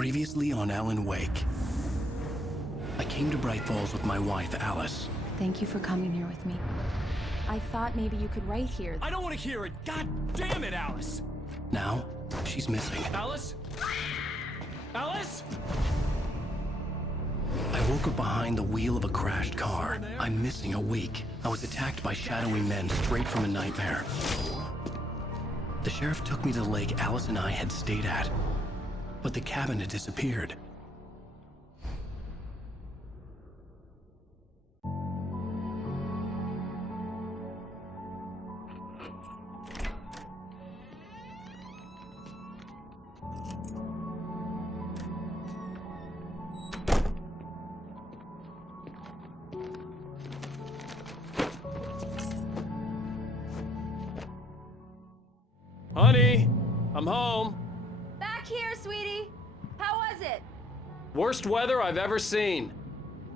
Previously on Alan Wake. I came to Bright Falls with my wife, Alice. Thank you for coming here with me. I thought maybe you could write here. I don't want to hear it! God damn it, Alice! Now, she's missing. Alice? Alice? I woke up behind the wheel of a crashed car. I'm missing a week. I was attacked by shadowy men straight from a nightmare. The sheriff took me to the lake Alice and I had stayed at, but the cabin had disappeared. Honey, I'm home. Back here, sweetie. How was it? Worst weather I've ever seen.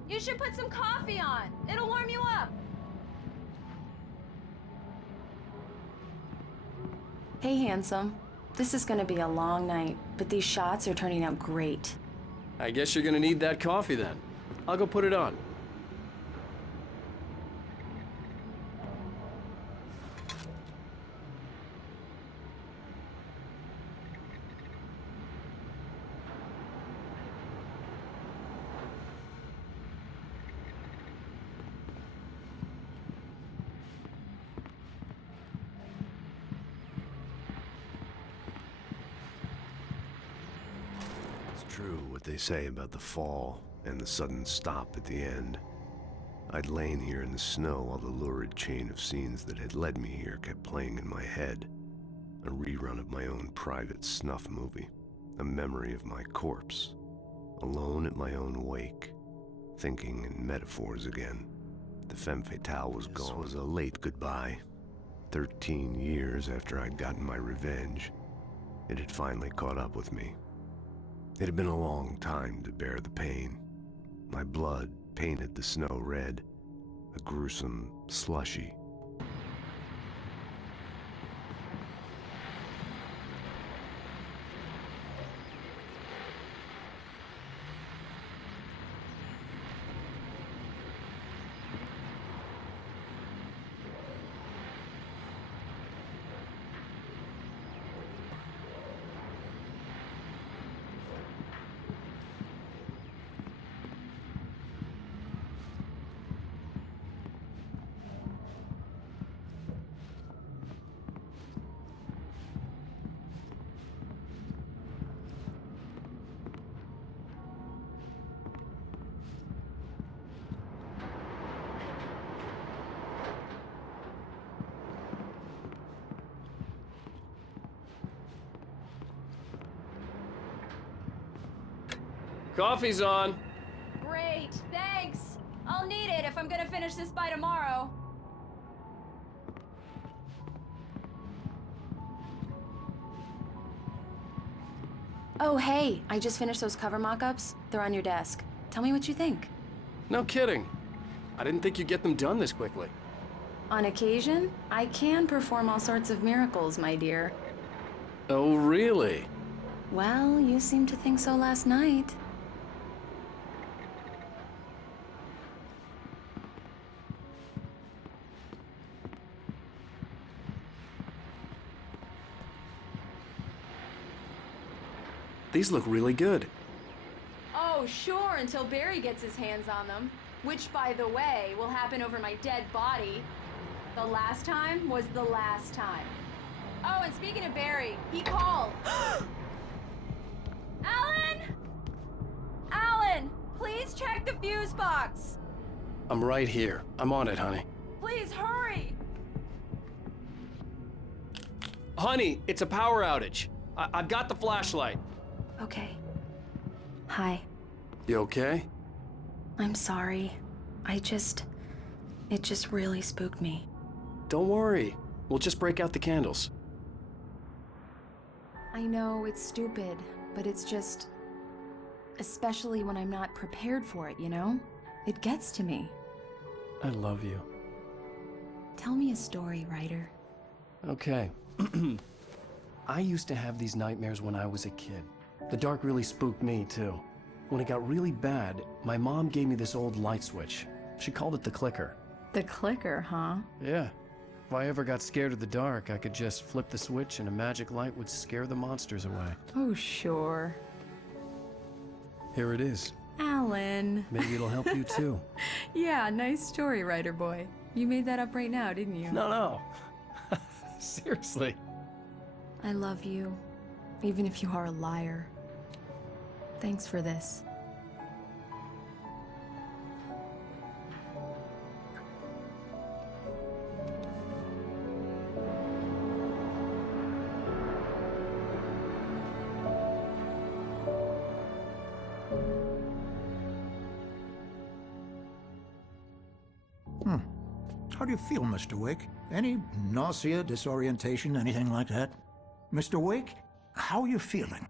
You should put some coffee on. It'll warm you up. Hey, handsome. This is gonna be a long night, but these shots are turning out great. I guess you're gonna need that coffee then. I'll go put it on. True what they say about the fall and the sudden stop at the end. I'd lain here in the snow while the lurid chain of scenes that had led me here kept playing in my head. A rerun of my own private snuff movie. A memory of my corpse. Alone at my own wake. Thinking in metaphors again. The femme fatale was gone. It was a late goodbye. 13 years after I'd gotten my revenge, it had finally caught up with me. It had been a long time to bear the pain. My blood painted the snow red, a gruesome slushy. Coffee's on. Great, thanks. I'll need it if I'm gonna finish this by tomorrow. Oh, hey, I just finished those cover mock-ups. They're on your desk. Tell me what you think. No kidding. I didn't think you'd get them done this quickly. On occasion, I can perform all sorts of miracles, my dear. Oh, really? Well, you seemed to think so last night. These look really good. Oh, sure, until Barry gets his hands on them. Which, by the way, will happen over my dead body. The last time was the last time. Oh, and speaking of Barry, he called. Alan! Alan! Please check the fuse box! I'm right here. I'm on it, honey. Please hurry! Honey, it's a power outage. I've got the flashlight. Okay. Hi. You okay? I'm sorry. It just really spooked me. Don't worry. We'll just break out the candles. I know it's stupid, but it's just... especially when I'm not prepared for it, you know? It gets to me. I love you. Tell me a story, writer. Okay. I used to have these nightmares when I was a kid. The dark really spooked me, too. When it got really bad, my mom gave me this old light switch. She called it the clicker. The clicker, huh? Yeah. If I ever got scared of the dark, I could just flip the switch and a magic light would scare the monsters away. Oh, sure. Here it is. Alan. Maybe it'll help you, too. Yeah, nice story, writer boy. You made that up right now, didn't you? No. Seriously. I love you, even if you are a liar. Thanks for this. How do you feel, Mr. Wake? Any nausea, disorientation, anything like that? Mr. Wake, how are you feeling?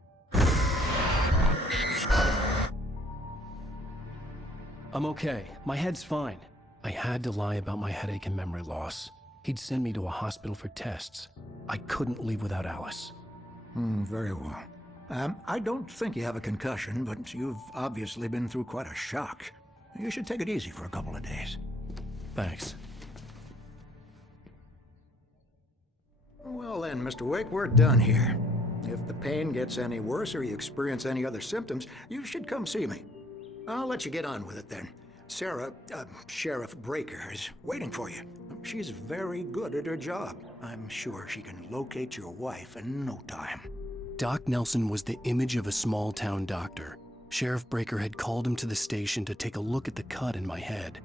I'm okay. My head's fine. I had to lie about my headache and memory loss. He'd send me to a hospital for tests. I couldn't leave without Alice. Very well. I don't think you have a concussion, but you've obviously been through quite a shock. You should take it easy for a couple of days. Thanks. Well then, Mr. Wake, we're done here. If the pain gets any worse or you experience any other symptoms, you should come see me. I'll let you get on with it then. Sarah, Sheriff Breaker, is waiting for you. She's very good at her job. I'm sure she can locate your wife in no time. Doc Nelson was the image of a small-town doctor. Sheriff Breaker had called him to the station to take a look at the cut in my head.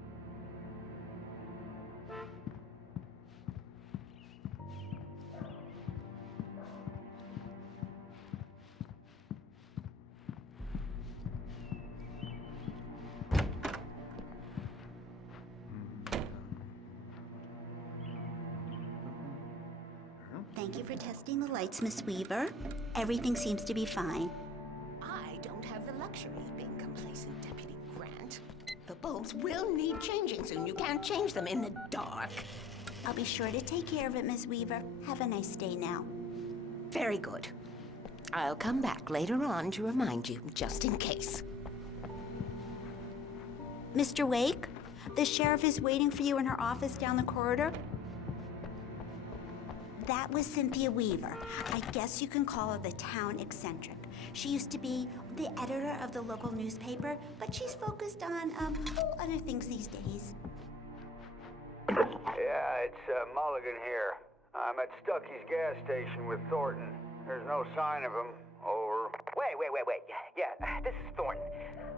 Thank you for testing the lights, Miss Weaver. Everything seems to be fine. I don't have the luxury of being complacent, Deputy Grant. The bulbs will need changing soon. You can't change them in the dark. I'll be sure to take care of it, Miss Weaver. Have a nice day now. Very good. I'll come back later on to remind you, just in case. Mr. Wake, the sheriff is waiting for you in her office down the corridor. That was Cynthia Weaver. I guess you can call her the town eccentric. She used to be the editor of the local newspaper, but she's focused on, other things these days. Yeah, it's Mulligan here. I'm at Stucky's gas station with Thornton. There's no sign of him. Over. Wait. Yeah, this is Thornton.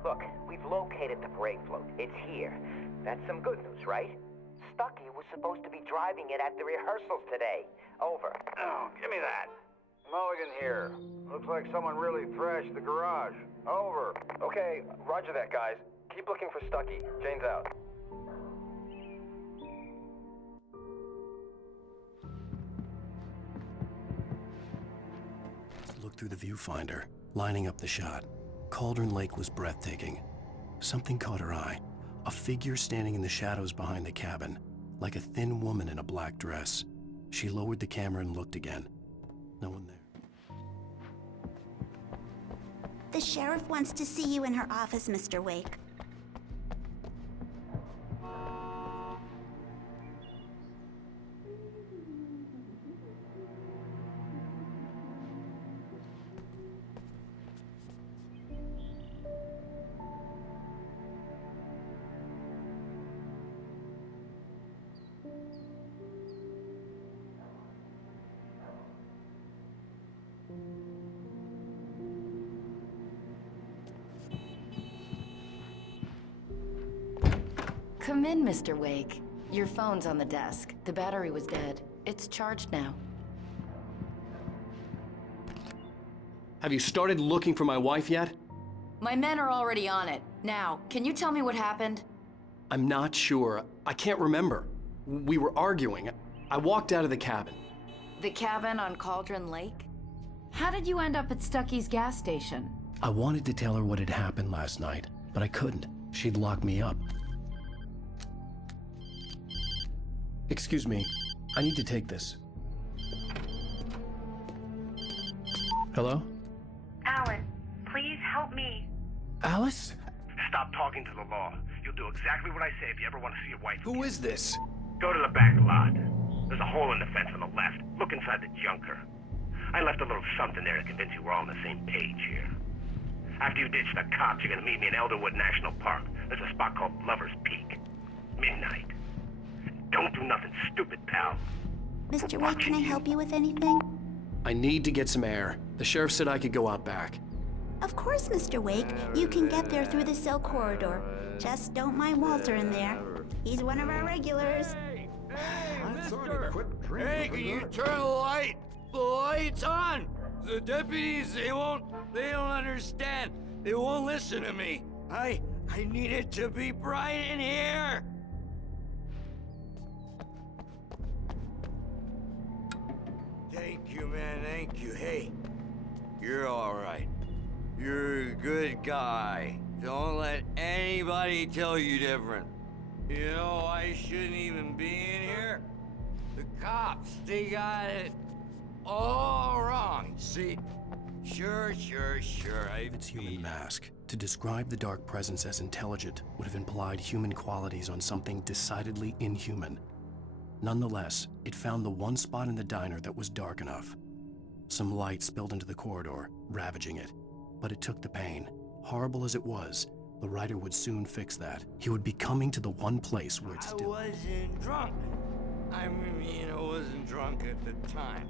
Look, we've located the brake float. It's here. That's some good news, right? Stucky was supposed to be driving it at the rehearsals today. Over. Oh, give me that. Mulligan here. Looks like someone really thrashed the garage. Over. Okay, roger that, guys. Keep looking for Stucky. Jane's out. Looked through the viewfinder, lining up the shot. Cauldron Lake was breathtaking. Something caught her eye. A figure standing in the shadows behind the cabin, like a thin woman in a black dress. She lowered the camera and looked again. No one there. The sheriff wants to see you in her office, Mr. Wake. Come in, Mr. Wake. Your phone's on the desk. The battery was dead. It's charged now. Have you started looking for my wife yet? My men are already on it. Now, can you tell me what happened? I'm not sure. I can't remember. We were arguing. I walked out of the cabin. The cabin on Cauldron Lake? How did you end up at Stucky's gas station? I wanted to tell her what had happened last night, but I couldn't. She'd lock me up. Excuse me, I need to take this. Hello? Alan, help me. Alice? Stop talking to the law. You'll do exactly what I say if you ever want to see your wife. Who is this? Go to the back lot. There's a hole in the fence on the left. Look inside the junker. I left a little something there to convince you we're all on the same page here. After you ditch the cops, you're gonna meet me in Elderwood National Park. There's a spot called Lover's Peak. Midnight. Don't do nothing stupid, pal. Mr. Wake, can I help you with anything? I need to get some air. The sheriff said I could go out back. Of course, Mr. Wake. You can get there through the cell corridor. Just don't mind Walter in there. He's one of our regulars. Hey, can you turn the light? The light's on! The deputies, they don't understand. They won't listen to me. I need it to be bright in here! Thank you, man, thank you. Hey, you're all right. You're a good guy. Don't let anybody tell you different. You know, I shouldn't even be in here. The cops, they got it all wrong. See? Sure. Its human mask. To describe the dark presence as intelligent would have implied human qualities on something decidedly inhuman. Nonetheless, it found the one spot in the diner that was dark enough. Some light spilled into the corridor, ravaging it. But it took the pain. Horrible as it was, the writer would soon fix that. He would be coming to the one place where it's still... I wasn't drunk. I wasn't drunk at the time.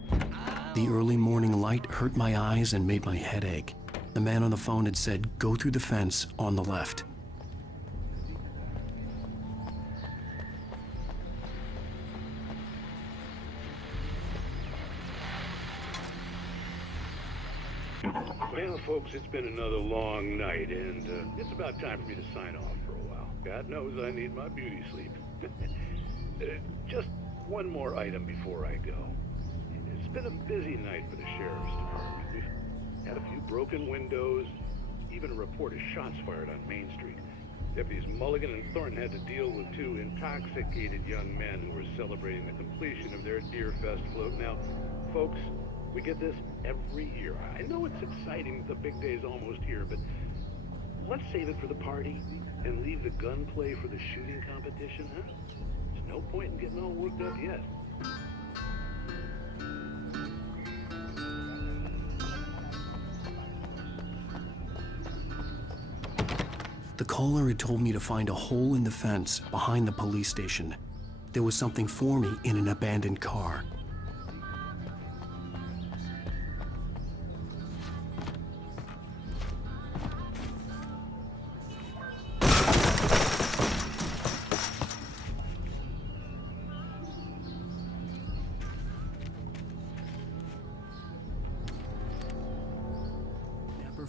The early morning light hurt my eyes and made my head ache. The man on the phone had said, go through the fence on the left. Well, folks, it's been another long night, and it's about time for me to sign off for a while. God knows I need my beauty sleep. Just one more item before I go. It's been a busy night for the sheriff's department. We've had a few broken windows, even a report of shots fired on Main Street. Deputies Mulligan and Thornton had to deal with two intoxicated young men who were celebrating the completion of their Deer Fest float. Now, folks, we get this every year. I know it's exciting, the big day's almost here, but let's save it for the party and leave the gunplay for the shooting competition, huh? There's no point in getting all worked up yet. The caller had told me to find a hole in the fence behind the police station. There was something for me in an abandoned car.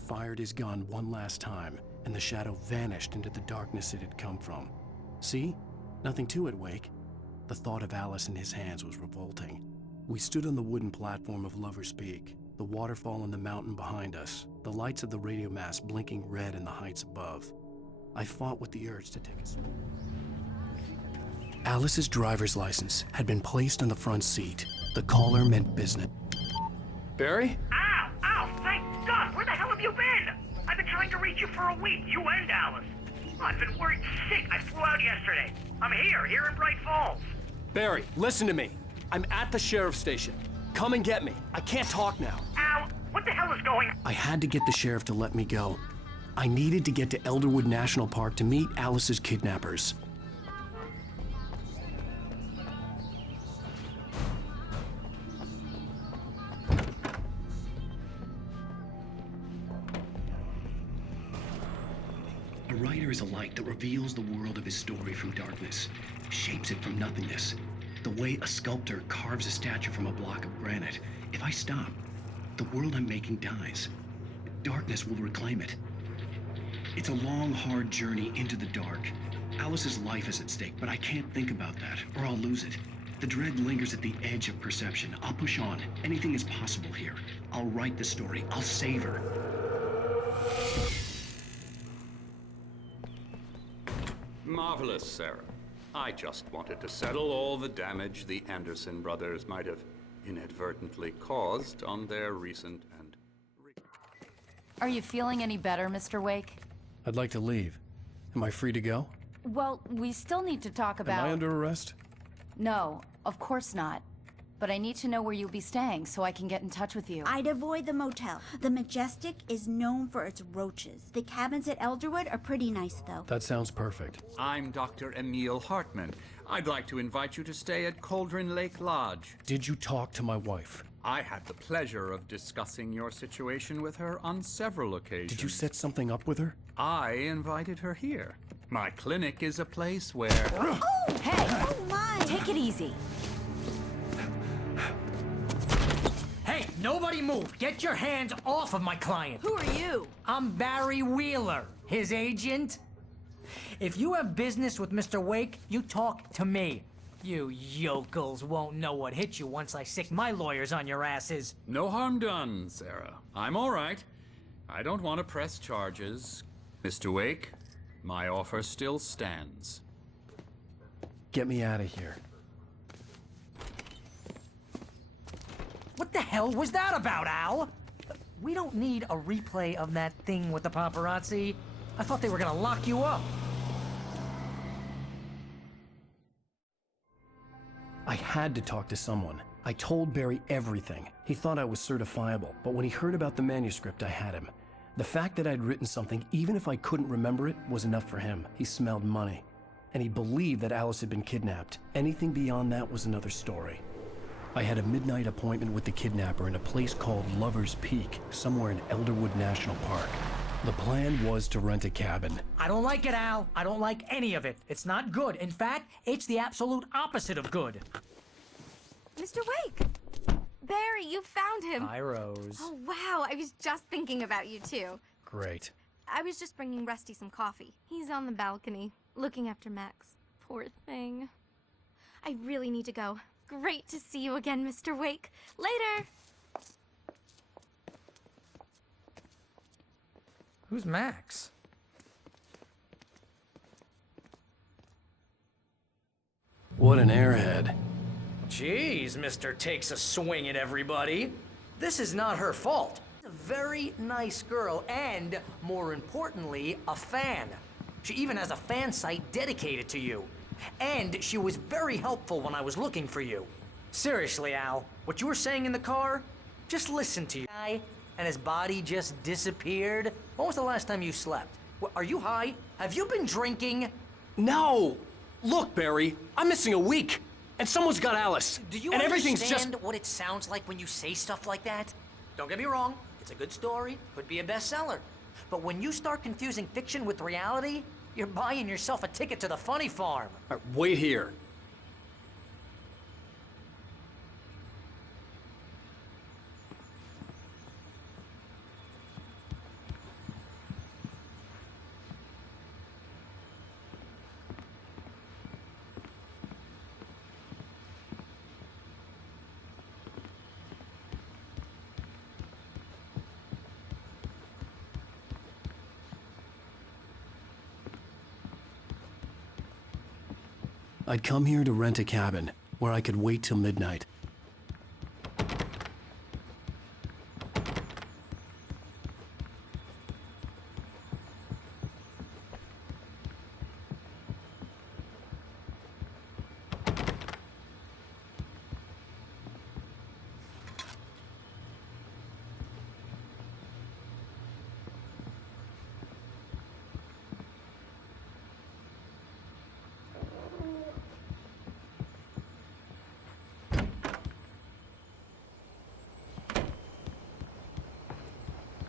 Fired his gun one last time, and the shadow vanished into the darkness it had come from. See? Nothing to it, Wake. The thought of Alice in his hands was revolting. We stood on the wooden platform of Lover's Peak, the waterfall and the mountain behind us, the lights of the radio mast blinking red in the heights above. I fought with the urge to take a swim. Alice's driver's license had been placed on the front seat. The caller meant business. Barry? Ow! Thank God! Where the hell have you been? I've been trying to reach you for a week, you and Alice. Oh, I've been worried sick. I flew out yesterday. I'm here in Bright Falls. Barry, listen to me. I'm at the sheriff's station. Come and get me. I can't talk now. Al, what the hell is going on? I had to get the sheriff to let me go. I needed to get to Elderwood National Park to meet Alice's kidnappers. A writer is a light that reveals the world of his story from darkness, shapes it from nothingness. The way a sculptor carves a statue from a block of granite. If I stop, the world I'm making dies. Darkness will reclaim it. It's a long, hard journey into the dark. Alice's life is at stake, but I can't think about that, or I'll lose it. The dread lingers at the edge of perception. I'll push on. Anything is possible here. I'll write the story. I'll save her. Marvelous, Sarah. I just wanted to settle all the damage the Anderson brothers might have inadvertently caused on their recent and... Are you feeling any better, Mr. Wake? I'd like to leave. Am I free to go? Well, we still need to talk about... Am I under arrest? No, of course not. But I need to know where you'll be staying so I can get in touch with you. I'd avoid the motel. The Majestic is known for its roaches. The cabins at Elderwood are pretty nice, though. That sounds perfect. I'm Dr. Emil Hartman. I'd like to invite you to stay at Cauldron Lake Lodge. Did you talk to my wife? I had the pleasure of discussing your situation with her on several occasions. Did you set something up with her? I invited her here. My clinic is a place where... Oh! Hey! Oh, my! Take it easy. Hey, nobody move! Get your hands off of my client! Who are you? I'm Barry Wheeler, his agent. If you have business with Mr. Wake, you talk to me. You yokels won't know what hit you once I sick my lawyers on your asses. No harm done, Sarah. I'm all right. I don't want to press charges. Mr. Wake, my offer still stands. Get me out of here. What the hell was that about, Al? We don't need a replay of that thing with the paparazzi. I thought they were gonna lock you up. I had to talk to someone. I told Barry everything. He thought I was certifiable, but when he heard about the manuscript, I had him. The fact that I'd written something, even if I couldn't remember it, was enough for him. He smelled money. And he believed that Alice had been kidnapped. Anything beyond that was another story. I had a midnight appointment with the kidnapper in a place called Lover's Peak, somewhere in Elderwood National Park. The plan was to rent a cabin. I don't like it, Al. I don't like any of it. It's not good. In fact, it's the absolute opposite of good. Mr. Wake! Barry, you found him! Hi, Rose. Oh, wow. I was just thinking about you, too. Great. I was just bringing Rusty some coffee. He's on the balcony, looking after Max. Poor thing. I really need to go. Great to see you again, Mr. Wake. Later! Who's Max? What an airhead. Jeez, Mr. Takes a swing at everybody. This is not her fault. A very nice girl and, more importantly, a fan. She even has a fan site dedicated to you. And she was very helpful when I was looking for you. Seriously, Al, what you were saying in the car? Just listen to you. Guy, and his body just disappeared. When was the last time you slept? Are you high? Have you been drinking? No! Look, Barry, I'm missing a week. And someone's got Alice. Do you and everything's understand just... what it sounds like when you say stuff like that? Don't get me wrong, it's a good story, could be a bestseller. But when you start confusing fiction with reality, you're buying yourself a ticket to the funny farm. Wait here. I'd come here to rent a cabin, where I could wait till midnight.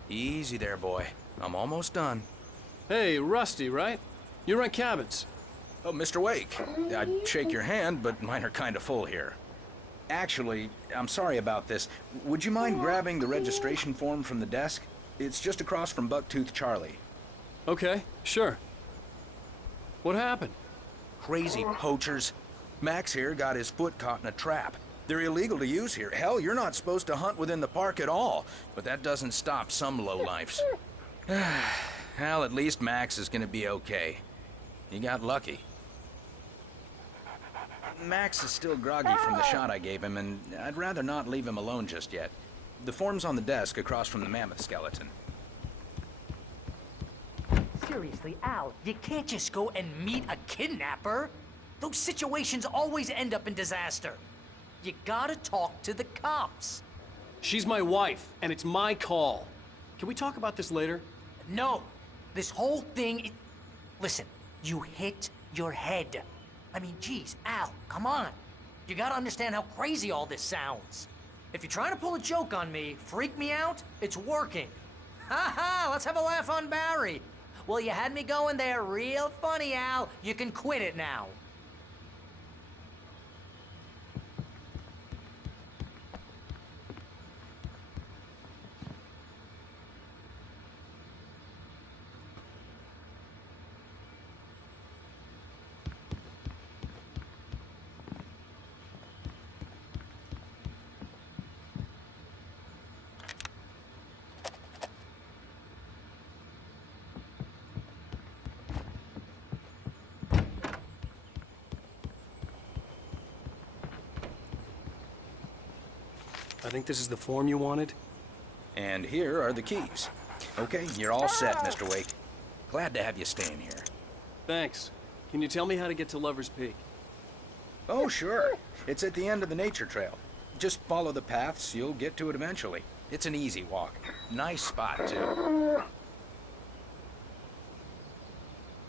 Easy there, boy. I'm almost done. Hey, Rusty, right? You rent cabins. Oh, Mr. Wake. I'd shake your hand, but mine are kind of full here. Actually, I'm sorry about this. Would you mind grabbing the registration form from the desk? It's just across from Bucktooth Charlie. Okay, sure. What happened? Crazy poachers. Max here got his foot caught in a trap. They're illegal to use here. Hell, you're not supposed to hunt within the park at all. But that doesn't stop some lowlifes. Well, at least Max is gonna be okay. He got lucky. Max is still groggy from the shot I gave him, and I'd rather not leave him alone just yet. The form's on the desk across from the mammoth skeleton. seriously, Al, you can't just go and meet a kidnapper. Those situations always end up in disaster. You gotta talk to the cops. She's my wife, and it's my call. Can we talk about this later? No. This whole thing... Listen, you hit your head. I mean, geez, Al, come on. You gotta understand how crazy all this sounds. If you're trying to pull a joke on me, freak me out, it's working. Ha ha, let's have a laugh on Barry. Well, you had me going there real funny, Al. You can quit it now. I think this is the form you wanted. And here are the keys. Okay, you're all set, Mr. Wake. Glad to have you staying here. Thanks. Can you tell me how to get to Lover's Peak? Oh, sure. It's at the end of the nature trail. Just follow the paths, you'll get to it eventually. It's an easy walk. Nice spot, too.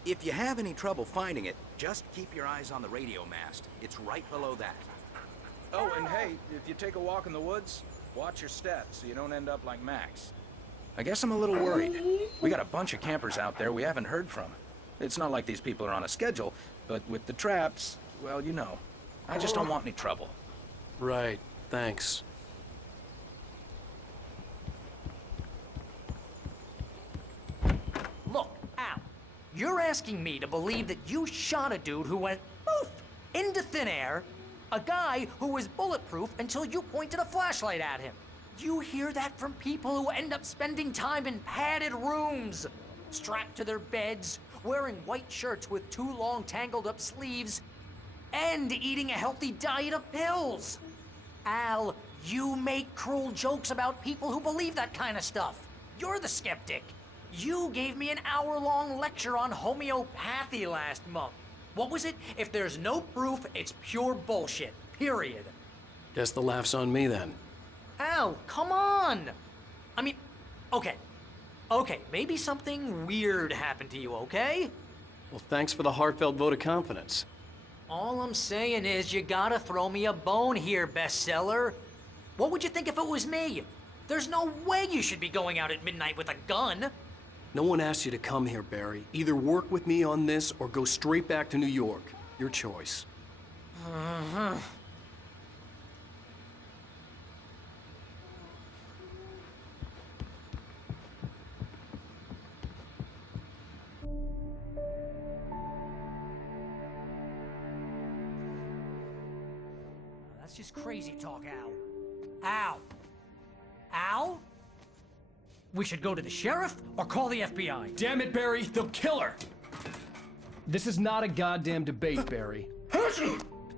If you have any trouble finding it, just keep your eyes on the radio mast. It's right below that. Oh, and hey, if you take a walk in the woods, watch your steps so you don't end up like Max. I guess I'm a little worried. We got a bunch of campers out there we haven't heard from. It's not like these people are on a schedule, but with the traps, well, you know. I just don't want any trouble. Right, thanks. Look, Al, you're asking me to believe that you shot a dude who went poof into thin air, a guy who was bulletproof until you pointed a flashlight at him. You hear that from people who end up spending time in padded rooms, strapped to their beds, wearing white shirts with too long tangled up sleeves, and eating a healthy diet of pills. Al, you make cruel jokes about people who believe that kind of stuff. You're the skeptic. You gave me an hour-long lecture on homeopathy last month. What was it? If there's no proof, it's pure bullshit. Period. Guess the laugh's on me then. Al, come on! I mean, okay. Okay, maybe something weird happened to you, okay? Well, thanks for the heartfelt vote of confidence. All I'm saying is you gotta throw me a bone here, bestseller. What would you think if it was me? There's no way you should be going out at midnight with a gun. No one asked you to come here, Barry. Either work with me on this or go straight back to New York. Your choice. Uh-huh. That's just crazy talk, Al. Al! Al? We should go to the sheriff or call the FBI. Damn it, Barry, they'll kill her! This is not a goddamn debate, Barry.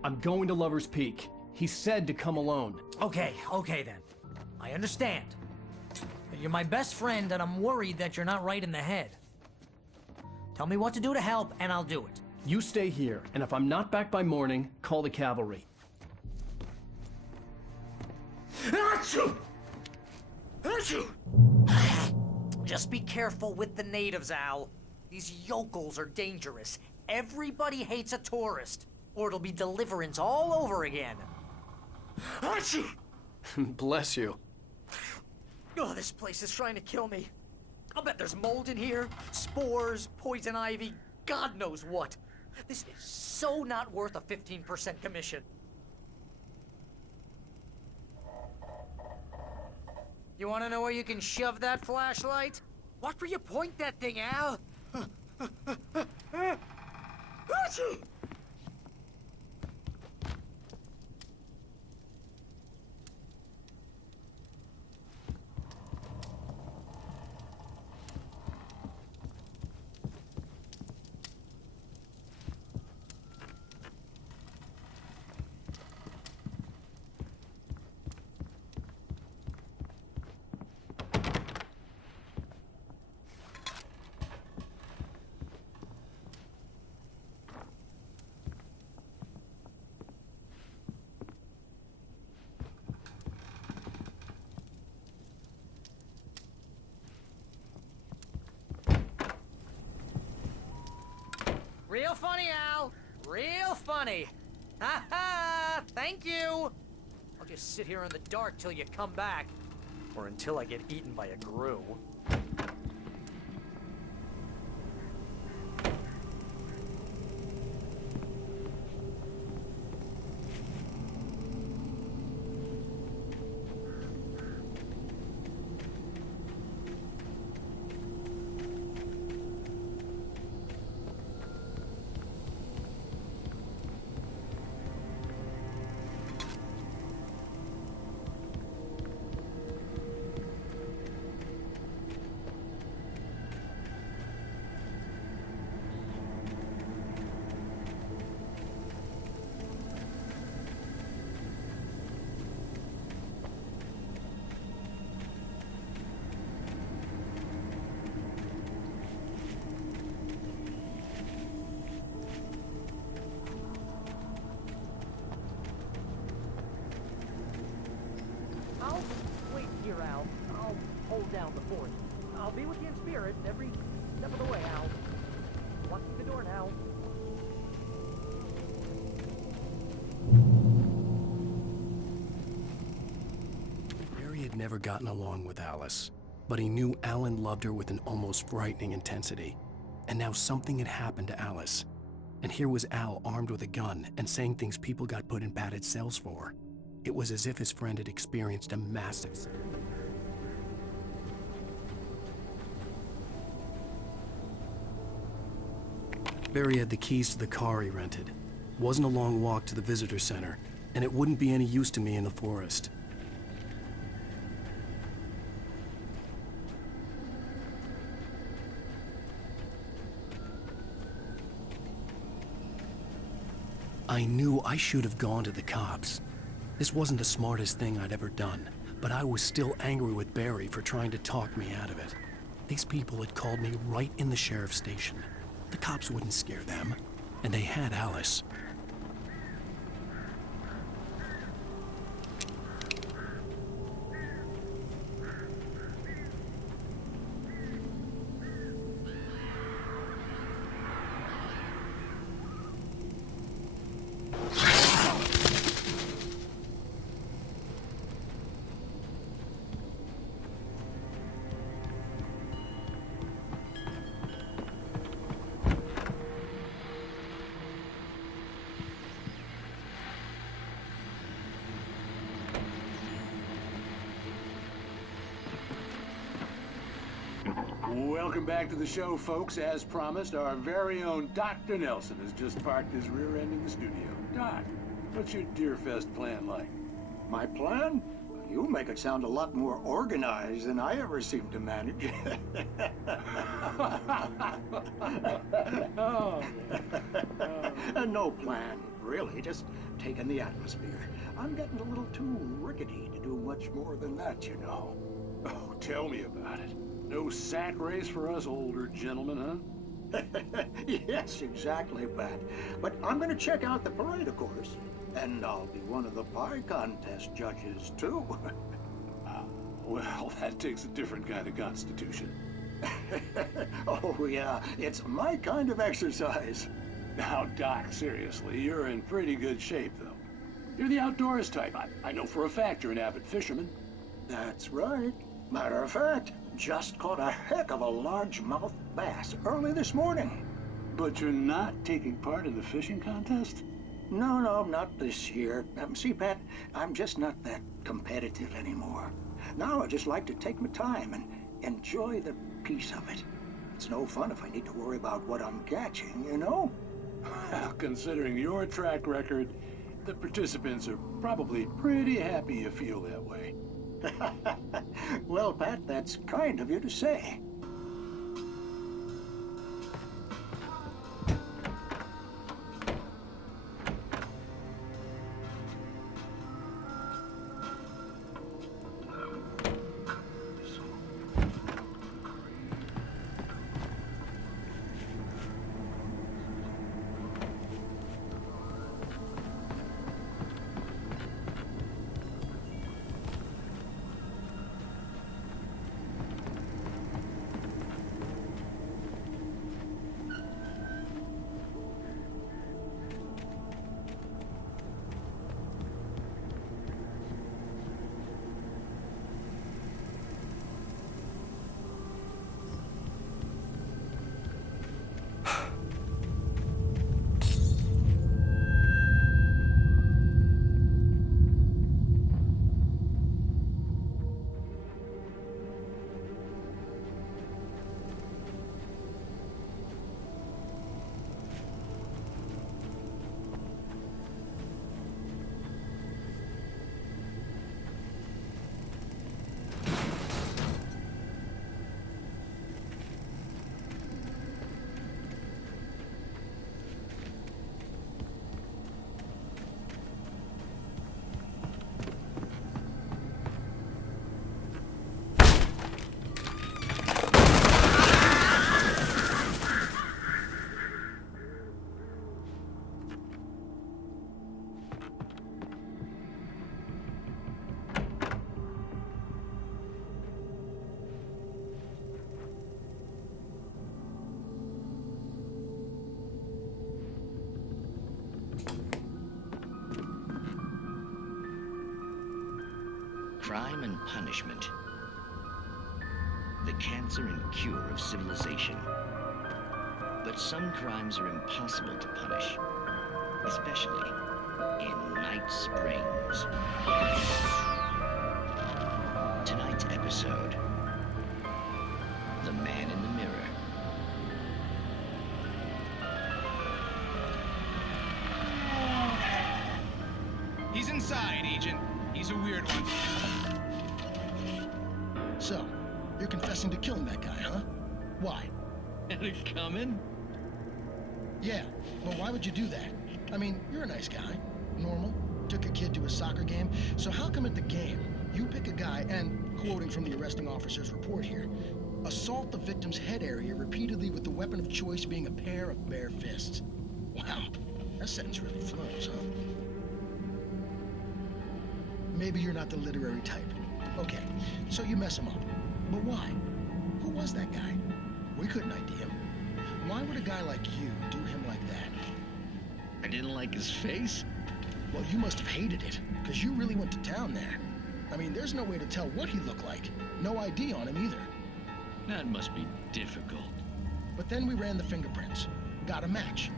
I'm going to Lover's Peak. He said to come alone. Okay then. I understand. You're my best friend and I'm worried that you're not right in the head. Tell me what to do to help and I'll do it. You stay here, and if I'm not back by morning, call the cavalry. Achoo! Achoo! Just be careful with the natives, Al. These yokels are dangerous. Everybody hates a tourist, or it'll be Deliverance all over again. Achoo! Bless you. Oh, this place is trying to kill me. I'll bet there's mold in here, spores, poison ivy, God knows what. This is so not worth a 15% commission. You want to know where you can shove that flashlight? Watch where you point that thing, Al. Achoo! Real funny, Al. Real funny. Ha ha! Thank you. I'll just sit here in the dark till you come back. Or until I get eaten by a grue. I'll wait here, Al. I'll hold down the fort. I'll be with you in spirit every step of the way, Al. Locking the door now. Barry had never gotten along with Alice, but he knew Alan loved her with an almost frightening intensity. And now something had happened to Alice. And here was Al armed with a gun and saying things people got put in padded cells for. It was as if his friend had experienced a massive... Barry had the keys to the car he rented. Wasn't a long walk to the visitor center, and it wouldn't be any use to me in the forest. I knew I should have gone to the cops. This wasn't the smartest thing I'd ever done, but I was still angry with Barry for trying to talk me out of it. These people had called me right in the sheriff's station. The cops wouldn't scare them, and they had Alice. Welcome back to the show, folks. As promised, our very own Dr. Nelson has just parked his rear end in the studio. Doc, what's your Deerfest plan like? My plan? You make it sound a lot more organized than I ever seem to manage. No plan, really. Just taking the atmosphere. I'm getting a little too rickety to do much more than that, you know. Oh, tell me about it. No sack race for us older gentlemen, huh? Yes, exactly, Pat. But I'm going to check out the parade, of course. And I'll be one of the pie contest judges, too. Well, that takes a different kind of constitution. Oh, yeah. It's my kind of exercise. Now, Doc, seriously, you're in pretty good shape, though. You're the outdoors type. I know for a fact you're an avid fisherman. That's right. Matter of fact, just caught a heck of a largemouth bass early this morning. But you're not taking part in the fishing contest? No, not this year. See, Pat, I'm just not that competitive anymore. Now I just like to take my time and enjoy the peace of it. It's no fun if I need to worry about what I'm catching, you know? Well, considering your track record, the participants are probably pretty happy you feel that way. Well, Pat, that's kind of you to say. crime and punishment. The cancer and cure of civilization. But some crimes are impossible to punish, especially in Night Springs. Tonight's episode, The Man in the Mirror. He's inside, Agent. He's a weird one. So, you're confessing to killing that guy, huh? Why? Had it coming? Yeah, but why would you do that? I mean, you're a nice guy. Normal. Took a kid to a soccer game. So how come at the game, you pick a guy and, quoting from the arresting officer's report here, assault the victim's head area repeatedly with the weapon of choice being a pair of bare fists? Wow, that sentence really flows, huh? Maybe you're not the literary type. Okay, so you mess him up. But why? Who was that guy? We couldn't ID him. Why would a guy like you do him like that? I didn't like his face? Well, you must have hated it, because you really went to town there. I mean, there's no way to tell what he looked like. No ID on him either. That must be difficult. But then we ran the fingerprints. Got a match.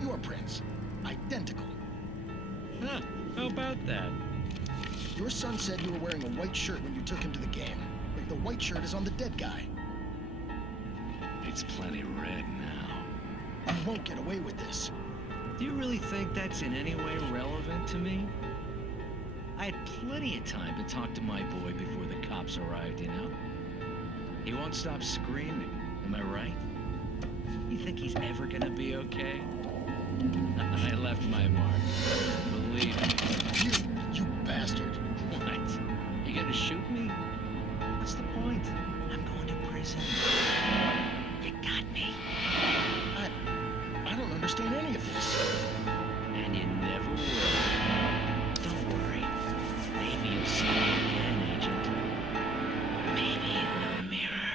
Your prints. Identical. Huh, how about that? Your son said you were wearing a white shirt when you took him to the game. Like the white shirt is on the dead guy. It's plenty red now. You won't get away with this. Do you really think that's in any way relevant to me? I had plenty of time to talk to my boy before the cops arrived, you know? He won't stop screaming, am I right? You think he's ever gonna be okay? I left my mark. Believe me. You bastard. What? You gonna shoot me? What's the point? I'm going to prison. You got me. I don't understand any of this. And you never will. Don't worry. Maybe you'll see me again, Agent. Maybe in the mirror.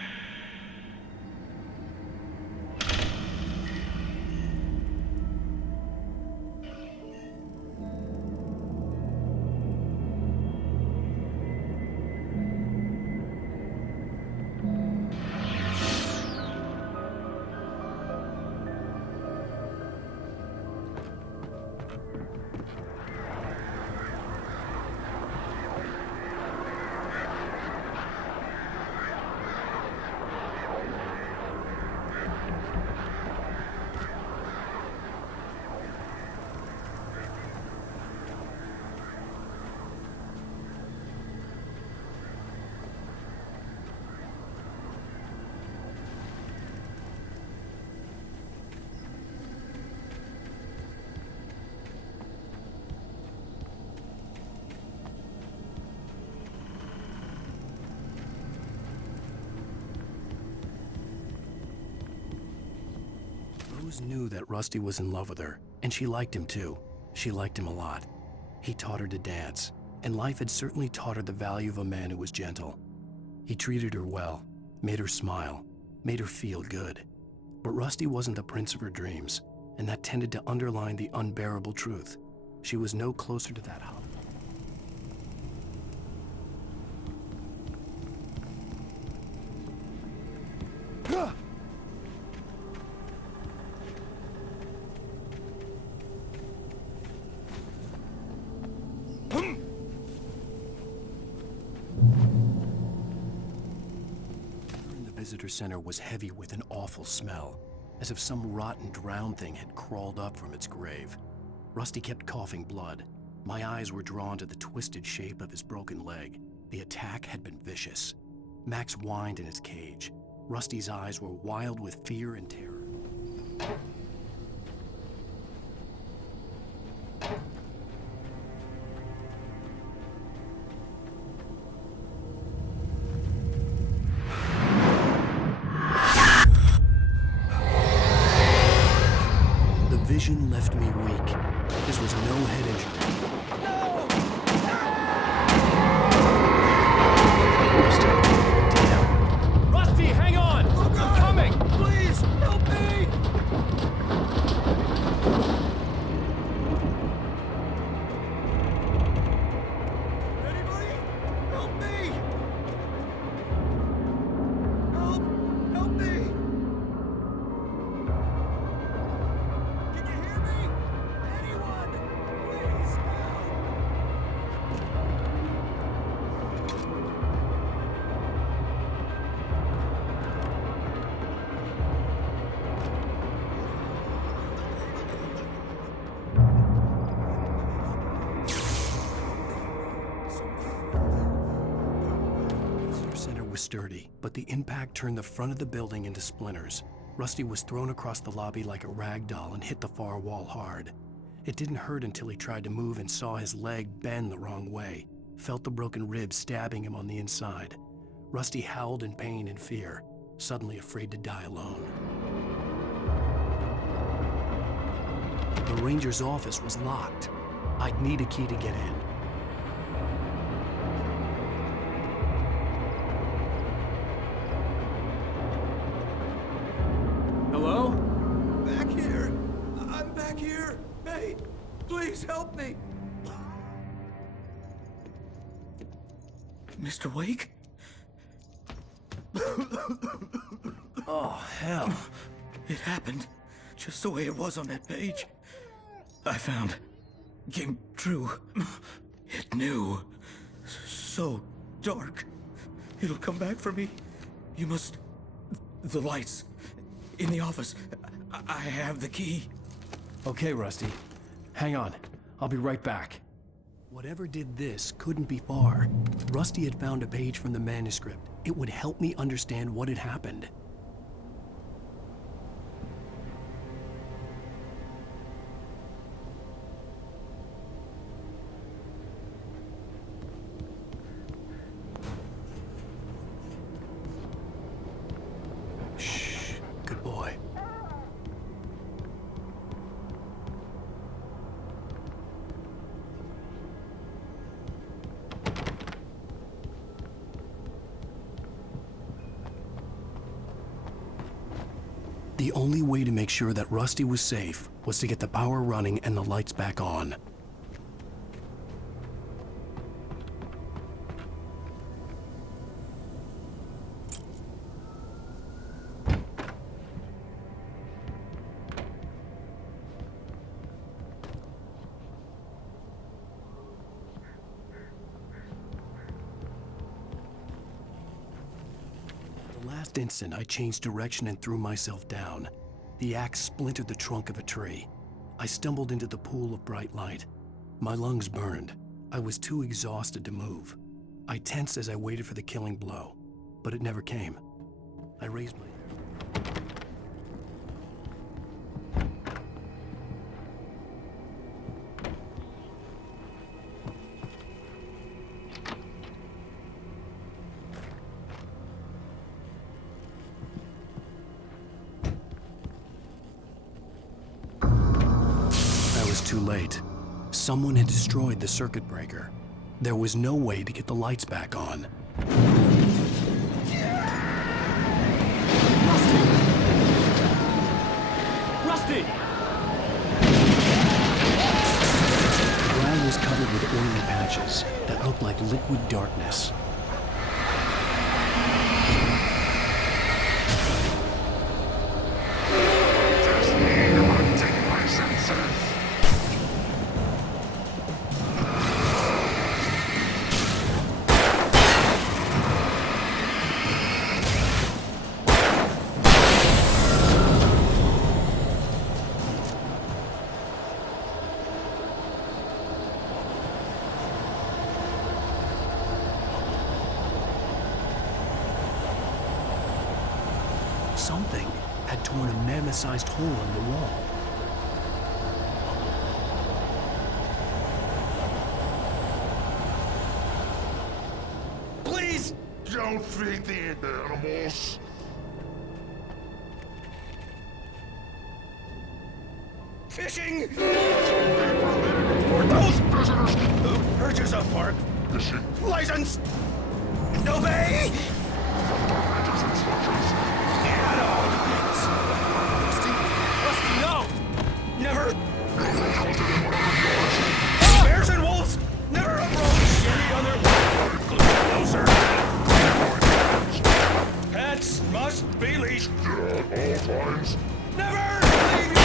Rose knew that Rusty was in love with her, and she liked him too. She liked him a lot. He taught her to dance, and life had certainly taught her the value of a man who was gentle. He treated her well, made her smile, made her feel good. But Rusty wasn't the prince of her dreams, and that tended to underline the unbearable truth. She was no closer to that hub. Visitor center was heavy with an awful smell, as if some rotten drowned thing had crawled up from its grave. Rusty kept coughing blood. My eyes were drawn to the twisted shape of his broken leg. The attack had been vicious. Max whined in his cage. Rusty's eyes were wild with fear and terror. Vision left me weak. This was no head injury. Rusty, Rusty, hang on! I'm coming! Please, help me! Anybody? Help me! was sturdy, but the impact turned the front of the building into splinters. Rusty was thrown across the lobby like a rag doll and hit the far wall hard. It didn't hurt until he tried to move and saw his leg bend the wrong way, felt the broken rib stabbing him on the inside. Rusty howled in pain and fear, suddenly afraid to die alone. The ranger's office was locked. I'd need a key to get in. Hello? Back here. I'm back here. Hey, please help me. Mr. Wake? Oh, hell. It happened just the way it was on that page. I found. Came true. It knew. So dark. It'll come back for me. You must... The lights. In the office. I have the key. Okay, Rusty. Hang on. I'll be right back. Whatever did this couldn't be far. Rusty had found a page from the manuscript. It would help me understand what had happened. Shh, good boy. The only way to make sure that Rusty was safe was to get the power running and the lights back on. Last instant, I changed direction and threw myself down. The axe splintered the trunk of a tree. I stumbled into the pool of bright light. My lungs burned. I was too exhausted to move. I tensed as I waited for the killing blow, but it never came. I raised my... Too late. Someone had destroyed the circuit breaker. There was no way to get the lights back on. Rusty! The ground was covered with oily patches that looked like liquid darkness. Something had torn a mammoth-sized hole in the wall. Please don't feed the animals. Fishing! For those visitors who purchase a park license! Obey! Rusty, no! Never! Bears and wolves never approach any other closer! Pets must be leashed! At all times! Never leave you!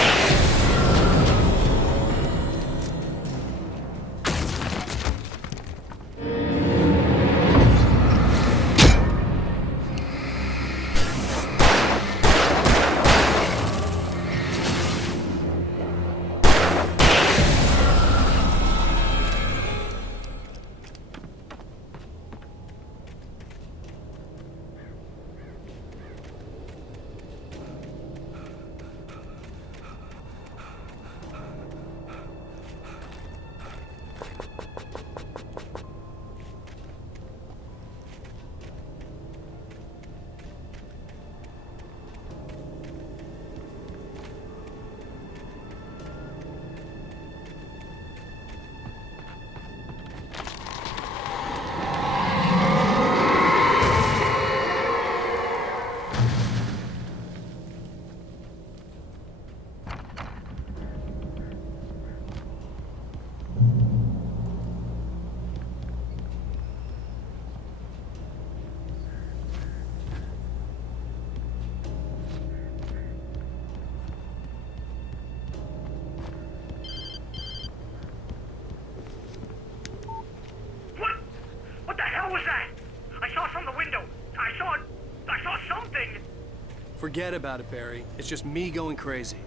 Forget about it, Barry. It's just me going crazy.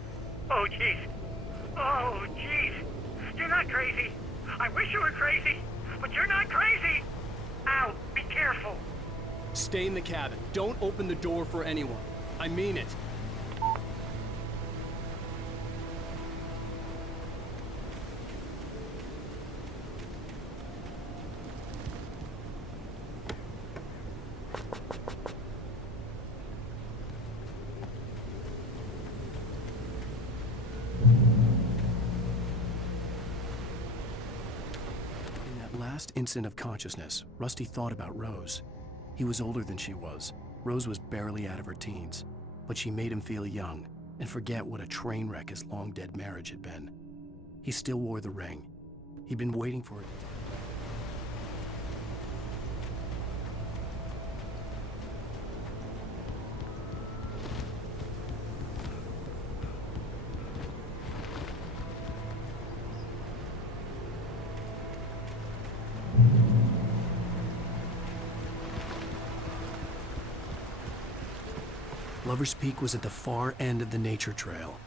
Oh, jeez. Oh, jeez. You're not crazy. I wish you were crazy, but you're not crazy. Ow, be careful. Stay in the cabin. Don't open the door for anyone. I mean it. Last instant of consciousness, Rusty thought about Rose. He was older than she was. Rose was barely out of her teens, but she made him feel young and forget what a train wreck his long-dead marriage had been. He still wore the ring. He'd been waiting for it. Lover's Peak was at the far end of the nature trail.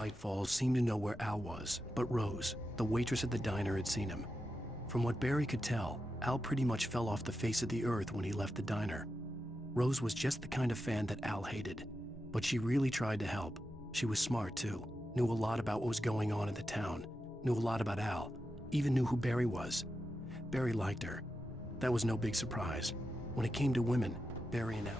Bright Falls seemed to know where Al was, but Rose, the waitress at the diner, had seen him. From what Barry could tell, Al pretty much fell off the face of the earth when he left the diner. Rose was just the kind of fan that Al hated, but she really tried to help. She was smart too, knew a lot about what was going on in the town, knew a lot about Al, even knew who Barry was. Barry liked her. That was no big surprise. When it came to women, Barry and Al...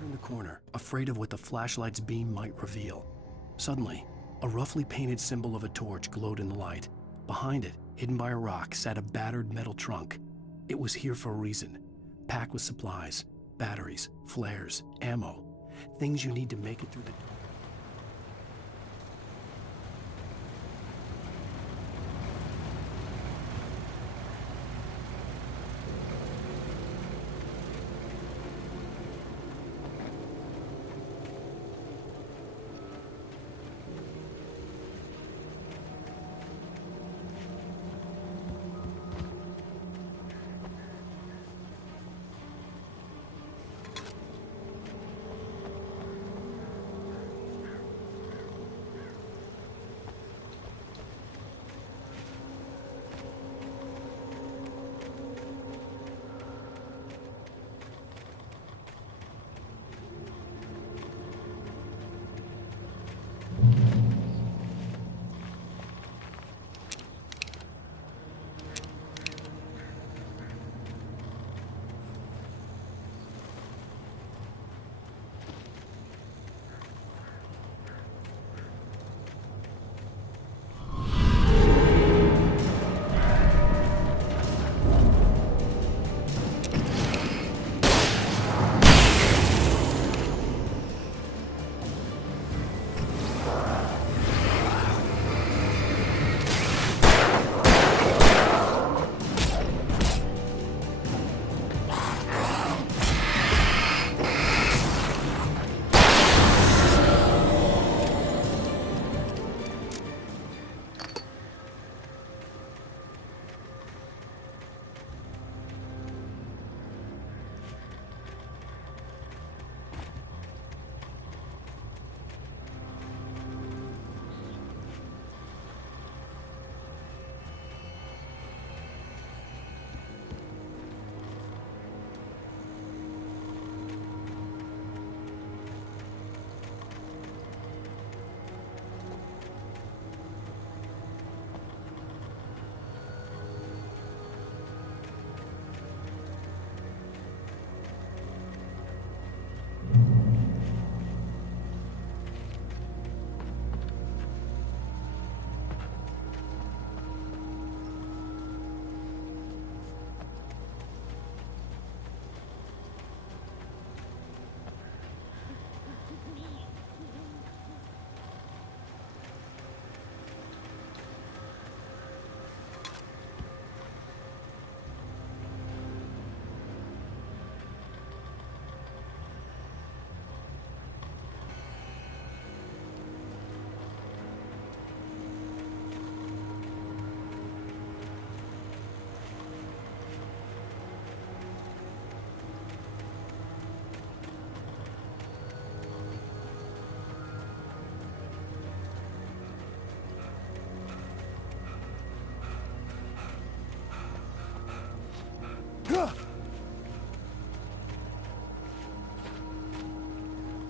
turned the corner, afraid of what the flashlight's beam might reveal. Suddenly, a roughly painted symbol of a torch glowed in the light. Behind it, hidden by a rock, sat a battered metal trunk. It was here for a reason, packed with supplies, batteries, flares, ammo, things you need to make it through the...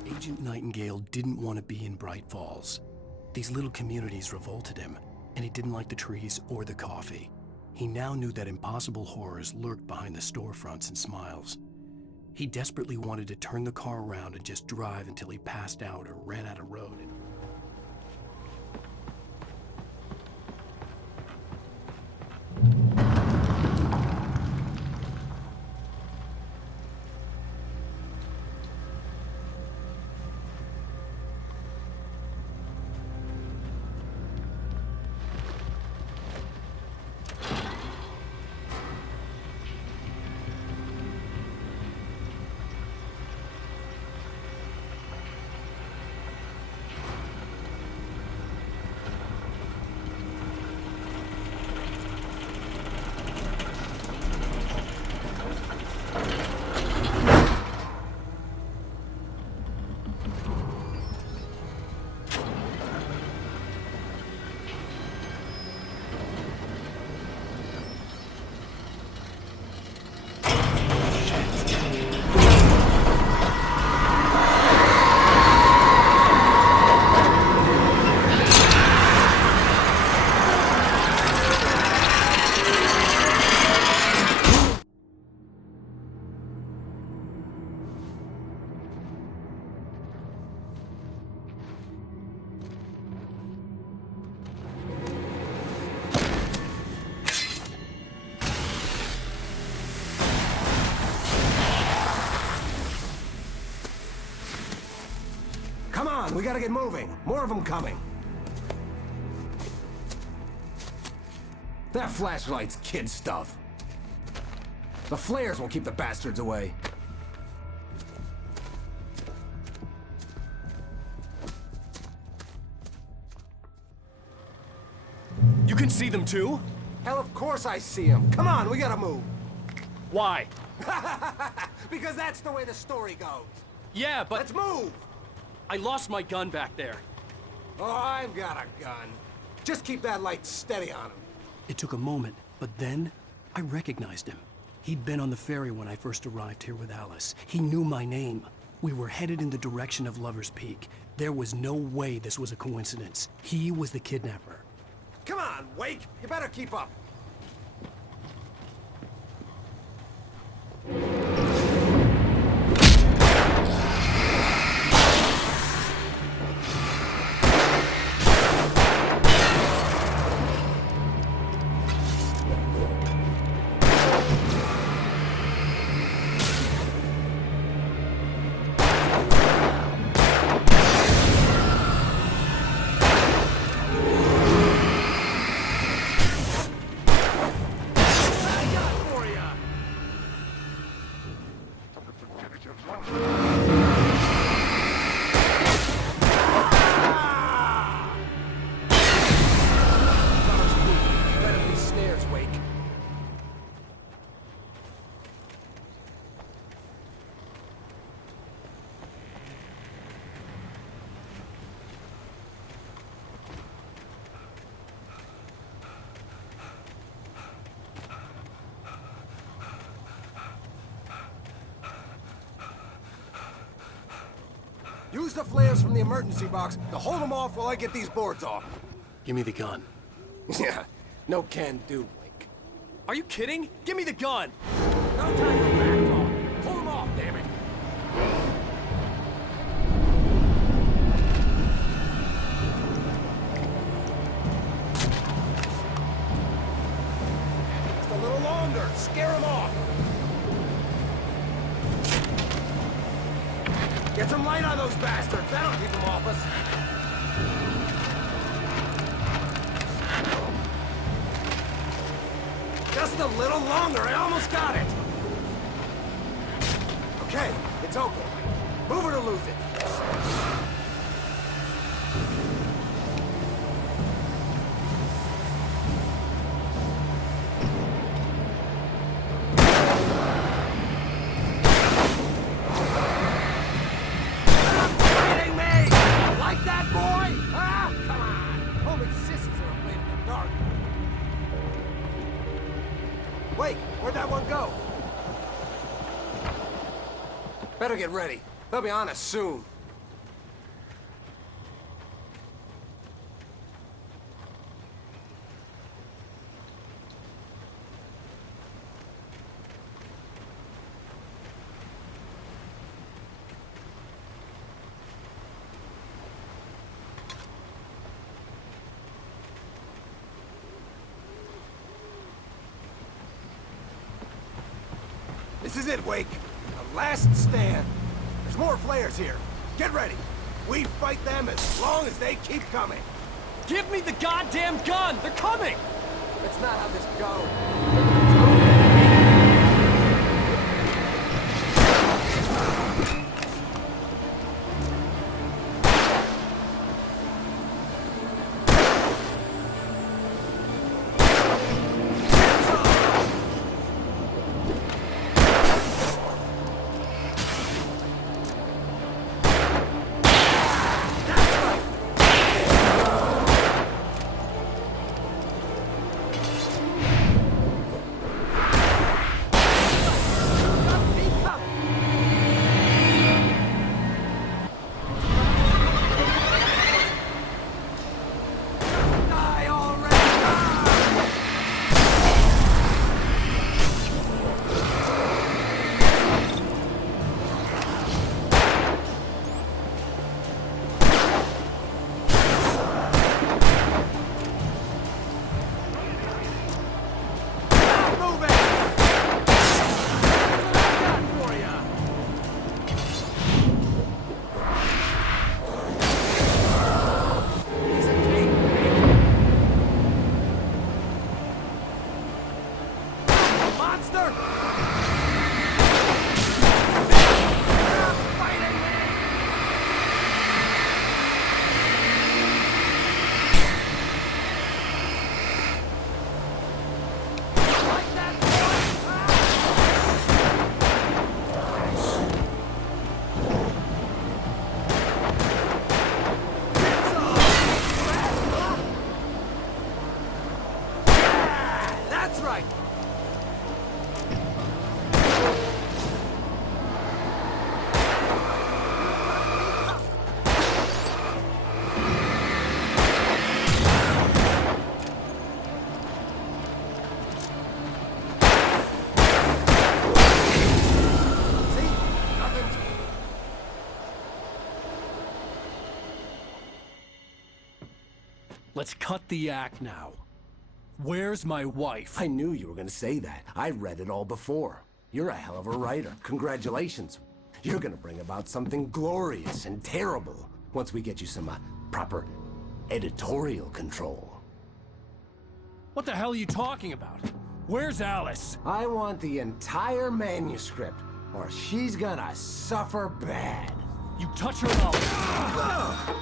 Agent Nightingale didn't want to be in Bright Falls. These little communities revolted him, and he didn't like the trees or the coffee. He now knew that impossible horrors lurked behind the storefronts and smiles. He desperately wanted to turn the car around and just drive until he passed out or ran out of road. We gotta get moving. More of them coming. That flashlight's kid stuff. The flares will keep the bastards away. You can see them too? Hell, of course I see them. Come on, we gotta move. Why? Because that's the way the story goes. Yeah, but... Let's move! I lost my gun back there. Oh, I've got a gun. Just keep that light steady on him. It took a moment, but then I recognized him. He'd been on the ferry when I first arrived here with Alice. He knew my name. We were headed in the direction of Lover's Peak. There was no way this was a coincidence. He was the kidnapper. Come on, Wake! You better keep up. Use the flares from the emergency box to hold them off while I get these boards off. Give me the gun. Yeah, no can do, Wake. Are you kidding? Give me the gun! No time for back talk. Pull them off, damn it. Just a little longer. Scare them off. Get some light on those bastards. That'll keep them off us. Just a little longer. I almost got it. Okay, it's open. Move it or lose it. Better get ready. They'll be on us soon. This is it, Wake. The last stand. There's more flares here. Get ready. We fight them as long as they keep coming. Give me the goddamn gun! They're coming! That's not how this goes. Let's cut the act now. Where's my wife? I knew you were gonna say that. I read it all before. You're a hell of a writer. Congratulations. You're gonna bring about something glorious and terrible once we get you some proper editorial control. What the hell are you talking about? Where's Alice? I want the entire manuscript, or she's gonna suffer bad. You touch her mouth.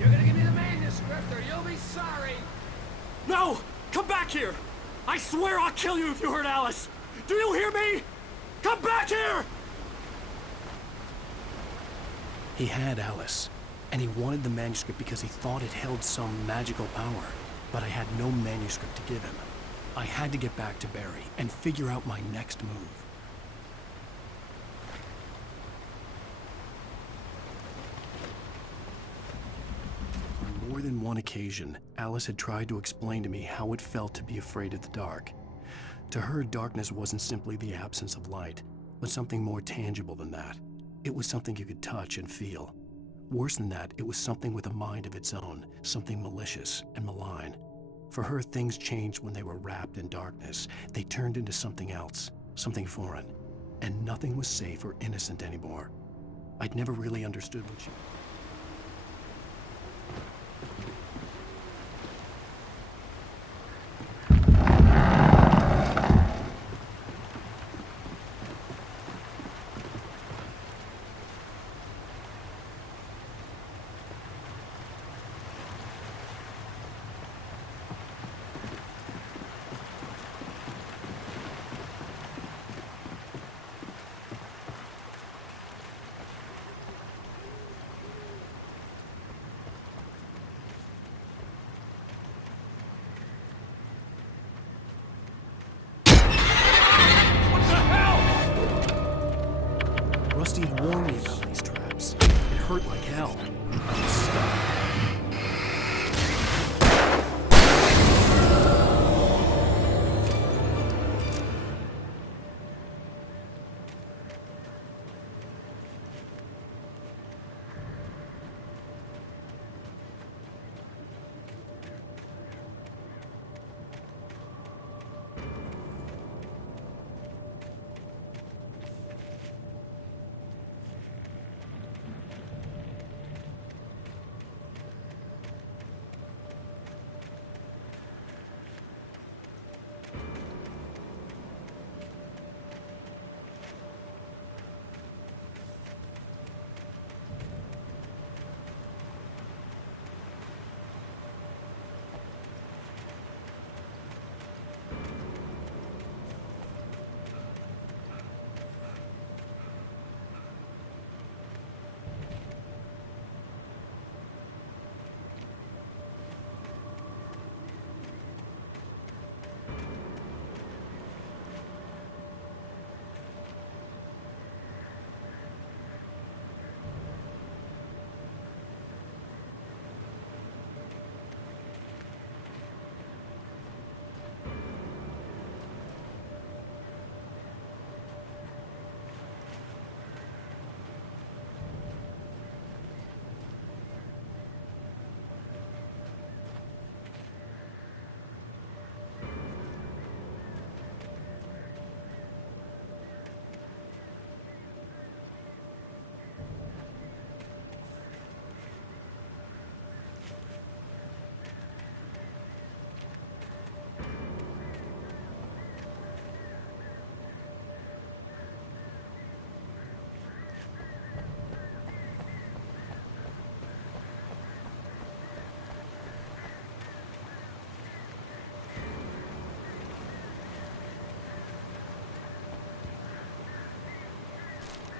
You're gonna give me the manuscript or you'll be sorry. No! Come back here! I swear I'll kill you if you hurt Alice! Do you hear me? Come back here! He had Alice, and he wanted the manuscript because he thought it held some magical power. But I had no manuscript to give him. I had to get back to Barry and figure out my next move. On more than one occasion, Alice had tried to explain to me how it felt to be afraid of the dark. To her, darkness wasn't simply the absence of light, but something more tangible than that. It was something you could touch and feel. Worse than that, it was something with a mind of its own, something malicious and malign. For her, things changed when they were wrapped in darkness. They turned into something else, something foreign, and nothing was safe or innocent anymore. I'd never really understood what she... Rusty had warned me about these traps. It hurt like hell. I was stuck.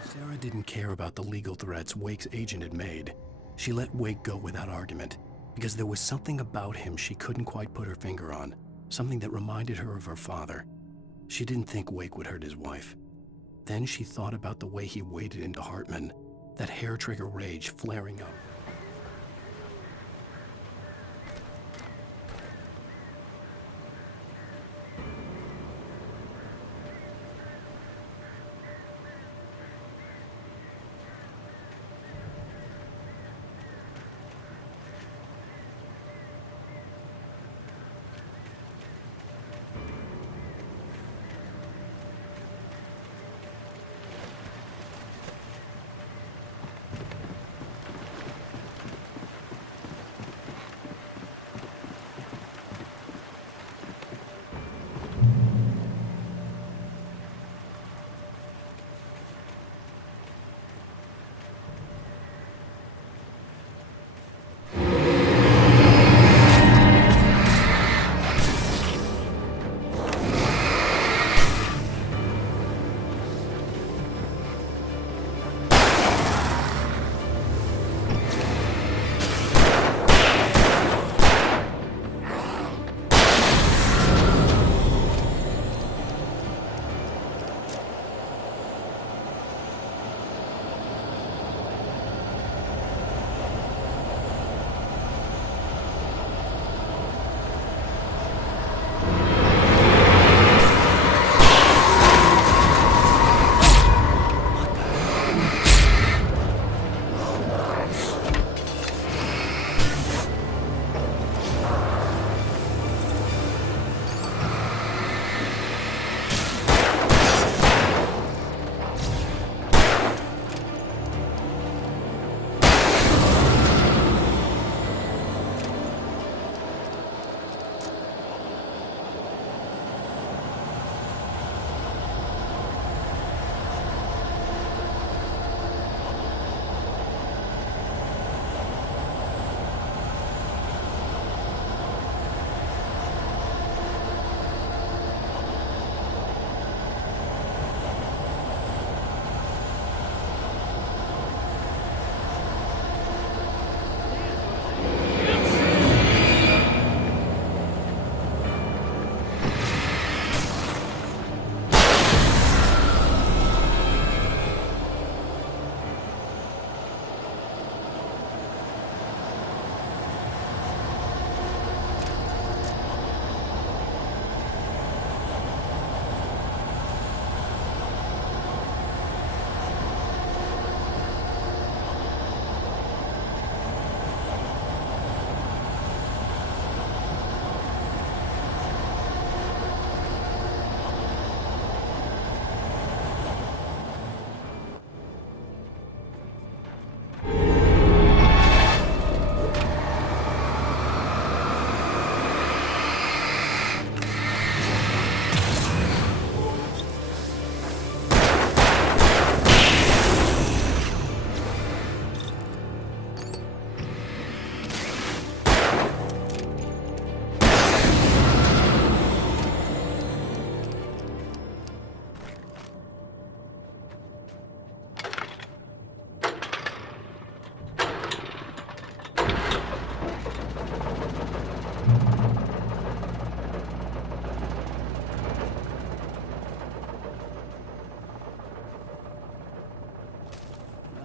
Sarah didn't care about the legal threats Wake's agent had made. She let Wake go without argument, because there was something about him she couldn't quite put her finger on, something that reminded her of her father. She didn't think Wake would hurt his wife. Then she thought about the way he waded into Hartman, that hair-trigger rage flaring up.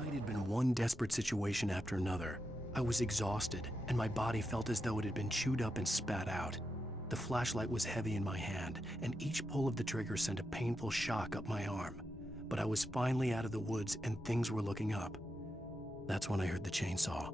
night had been one desperate situation after another. I was exhausted, and my body felt as though it had been chewed up and spat out. The flashlight was heavy in my hand, and each pull of the trigger sent a painful shock up my arm. But I was finally out of the woods, and things were looking up. That's when I heard the chainsaw.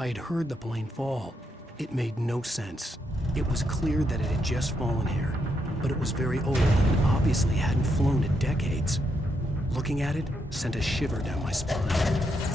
I had heard the plane fall. It made no sense. It was clear that it had just fallen here, but it was very old and obviously hadn't flown in decades. Looking at it sent a shiver down my spine.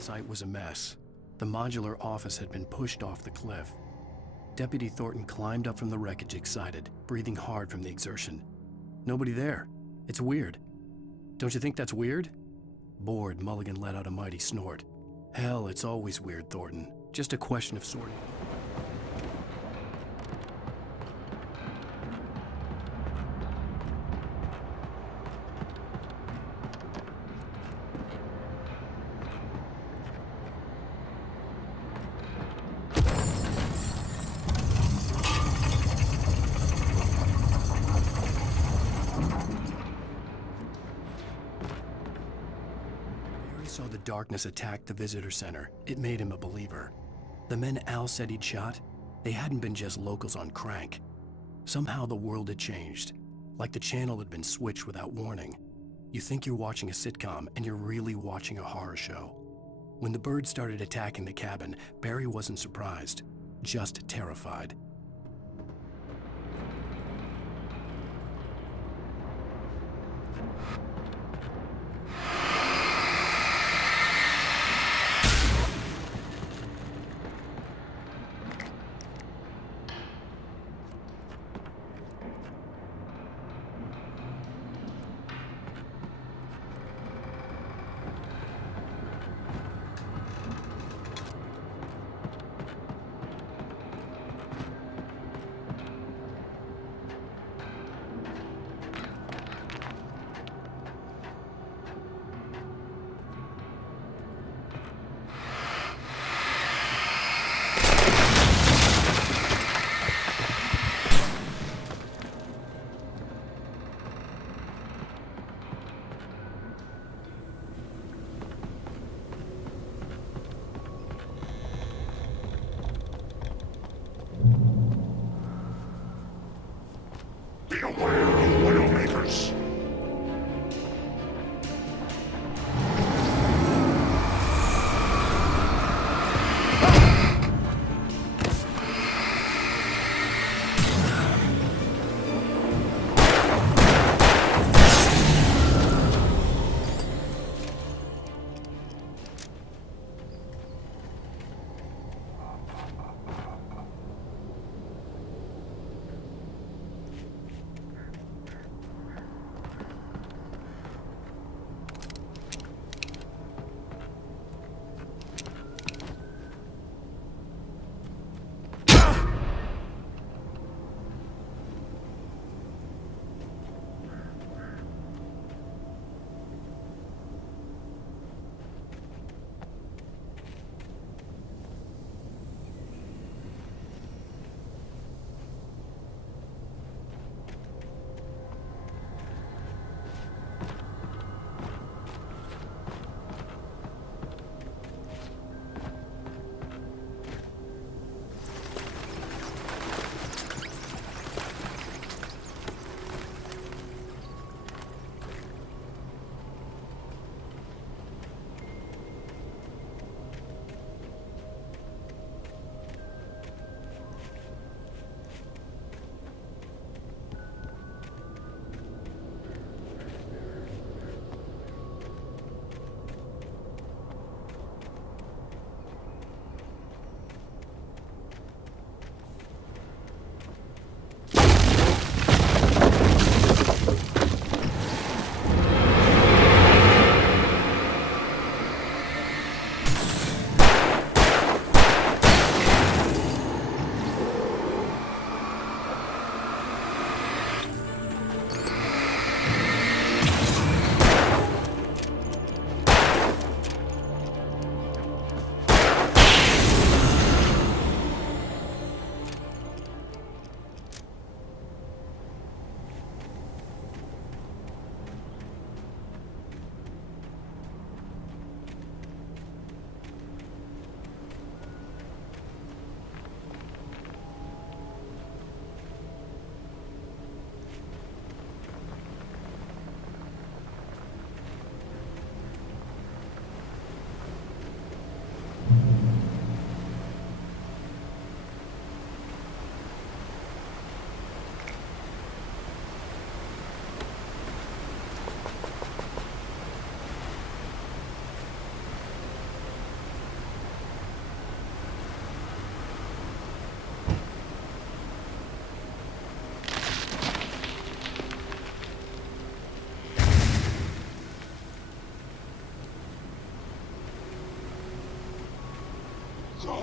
site was a mess. The modular office had been pushed off the cliff. Deputy Thornton climbed up from the wreckage excited, breathing hard from the exertion. Nobody there. It's weird. Don't you think that's weird? Bored, Mulligan let out a mighty snort. Hell, it's always weird, Thornton. Just a question of sorting. Saw the darkness attack the visitor center. It made him a believer. The men Al said he'd shot, they hadn't been just locals on crank. Somehow the world had changed, like the channel had been switched without warning. You think you're watching a sitcom, and you're really watching a horror show. When the birds started attacking the cabin, Barry wasn't surprised, just terrified.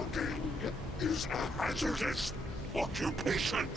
Walking is a hazardous occupation.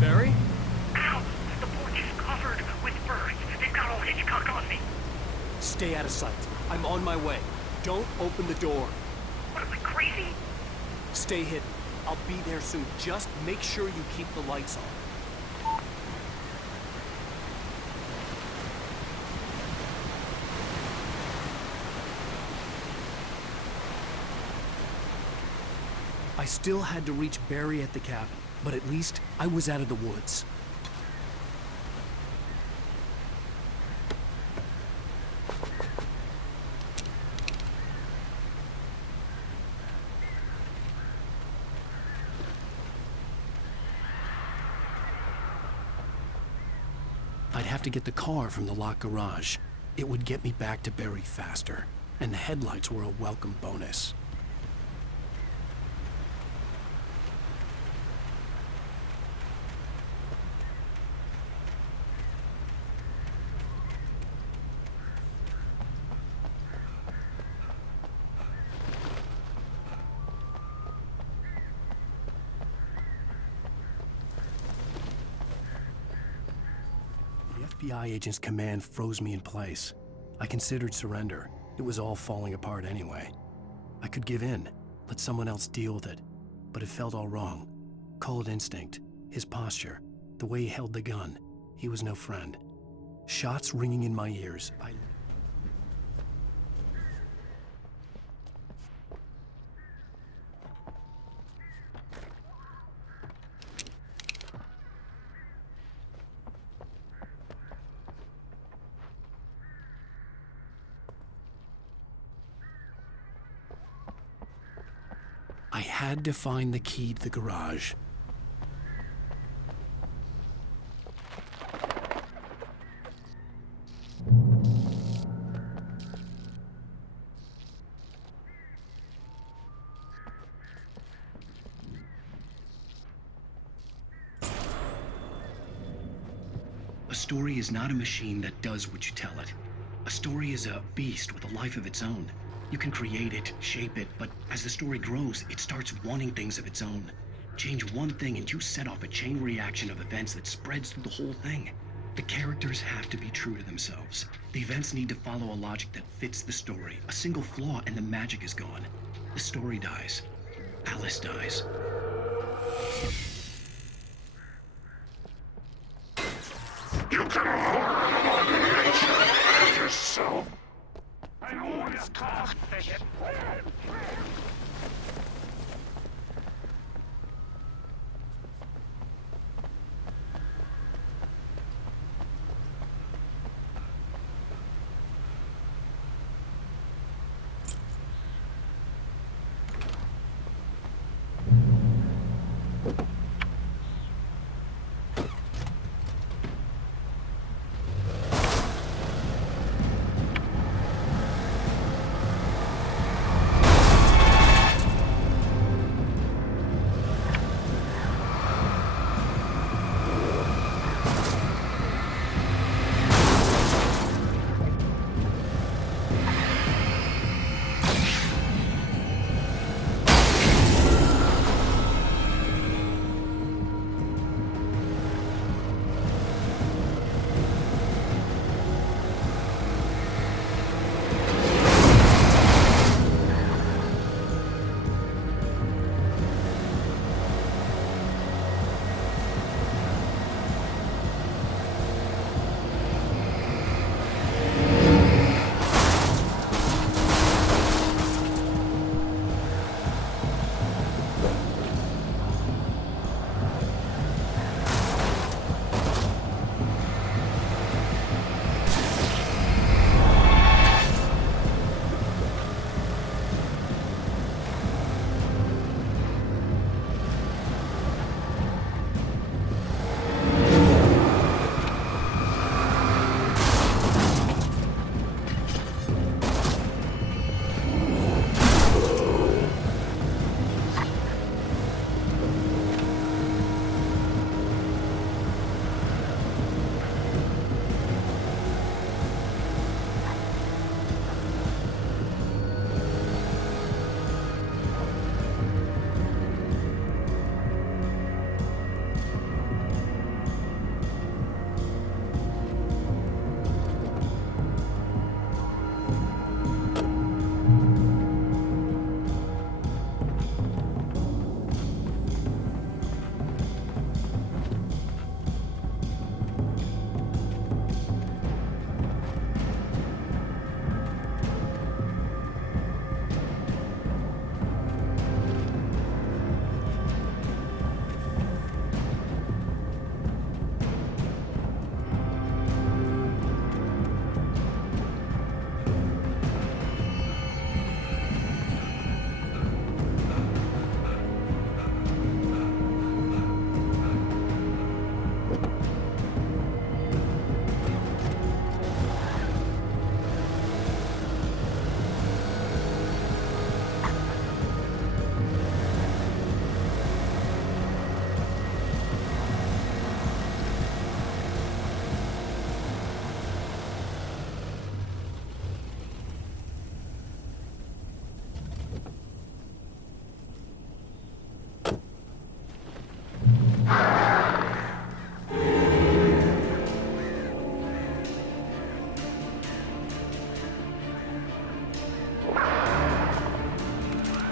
Barry? Ow! The porch is covered with birds. They've got old Hitchcock on me. Stay out of sight. I'm on my way. Don't open the door. What am I, crazy? Stay hidden. I'll be there soon. Just make sure you keep the lights on. I still had to reach Barry at the cabin, but at least I was out of the woods. I'd have to get the car from the locked garage. It would get me back to Barry faster, and the headlights were a welcome bonus. The FBI agent's command froze me in place. I considered surrender. It was all falling apart anyway. I could give in, let someone else deal with it, but it felt all wrong. Call it instinct, his posture, the way he held the gun. He was no friend. Shots ringing in my ears. I had to find the key to the garage. A story is not a machine that does what you tell it. A story is a beast with a life of its own. You can create it, shape it, but as the story grows, it starts wanting things of its own. Change one thing and you set off a chain reaction of events that spreads through the whole thing. The characters have to be true to themselves. The events need to follow a logic that fits the story. A single flaw and the magic is gone. The story dies. Alice dies. You can hold yourself. I always caught this.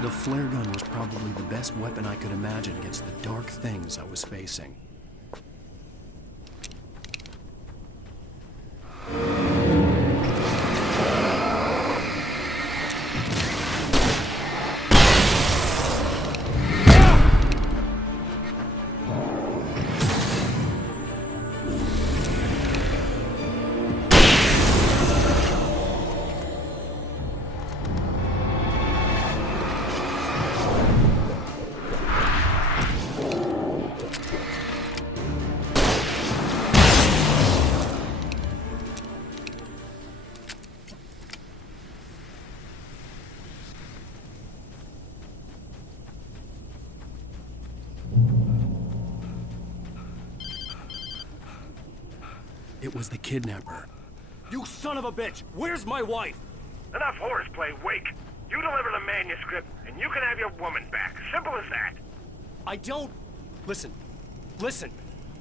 The flare gun was probably the best weapon I could imagine against the dark things I was facing. It was the kidnapper. You son of a bitch! Where's my wife? Enough horseplay, Wake. You deliver the manuscript, and you can have your woman back. Simple as that. I don't... Listen.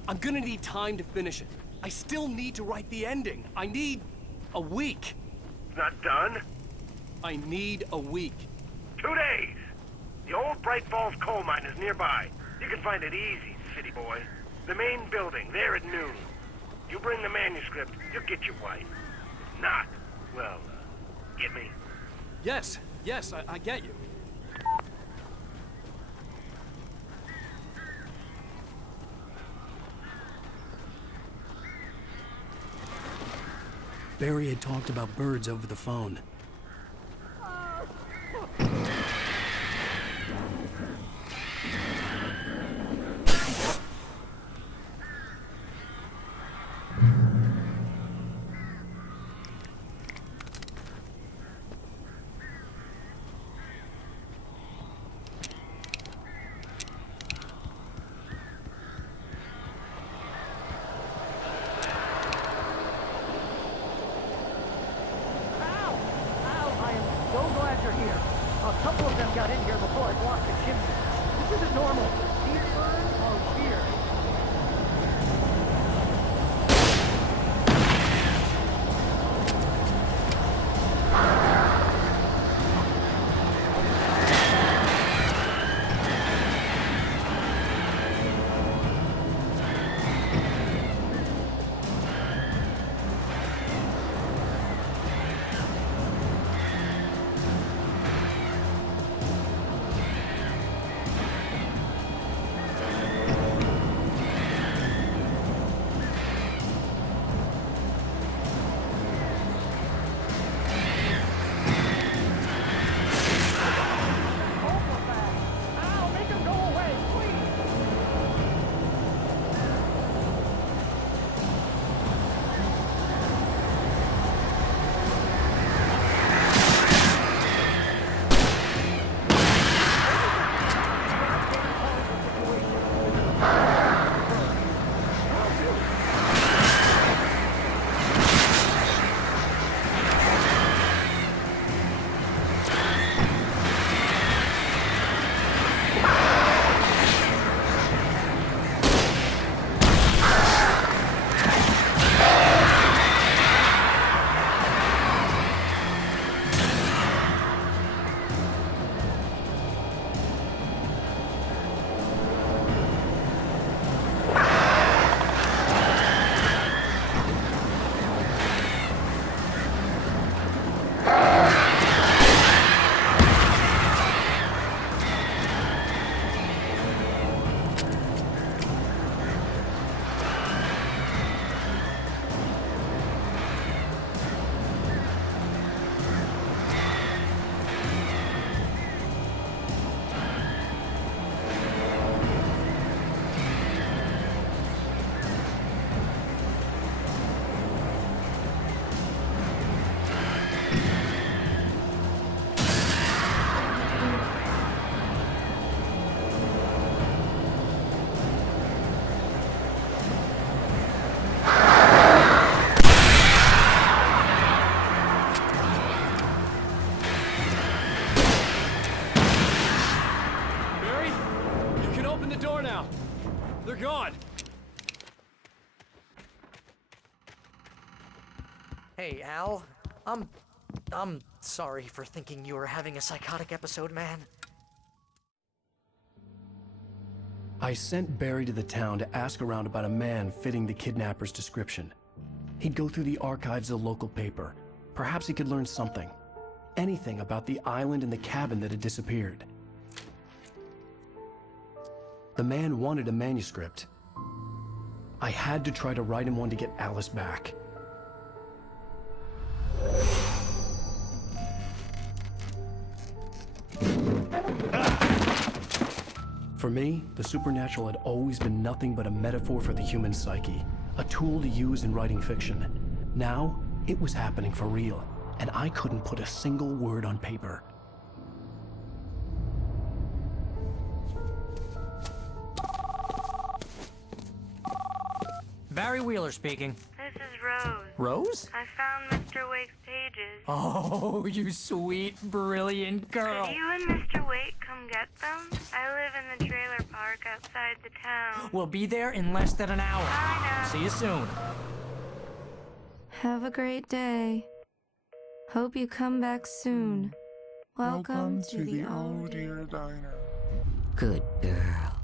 I'm gonna need time to finish it. I still need to write the ending. I need a week. Not done? I need a week. 2 days. The old Bright Falls coal mine is nearby. You can find it easy, city boy. The main building, there at noon. You bring the manuscript, you'll get your wife. If not, well, get me? Yes, I get you. Barry had talked about birds over the phone. Hey, Al. I'm sorry for thinking you were having a psychotic episode, man. I sent Barry to the town to ask around about a man fitting the kidnapper's description. He'd go through the archives of the local paper. Perhaps he could learn something. Anything about the island and the cabin that had disappeared. The man wanted a manuscript. I had to try to write him one to get Alice back. For me, the supernatural had always been nothing but a metaphor for the human psyche, a tool to use in writing fiction. Now, it was happening for real, and I couldn't put a single word on paper. Barry Wheeler speaking. This is Rose. Rose? I found Mr. Wake's pages. Oh, you sweet, brilliant girl. Could you and Mr. Wake come get them? I live in the trailer park outside the town. We'll be there in less than an hour. Bye now. See you soon. Have a great day. Hope you come back soon. Welcome to the Old Dear Diner. Good girl.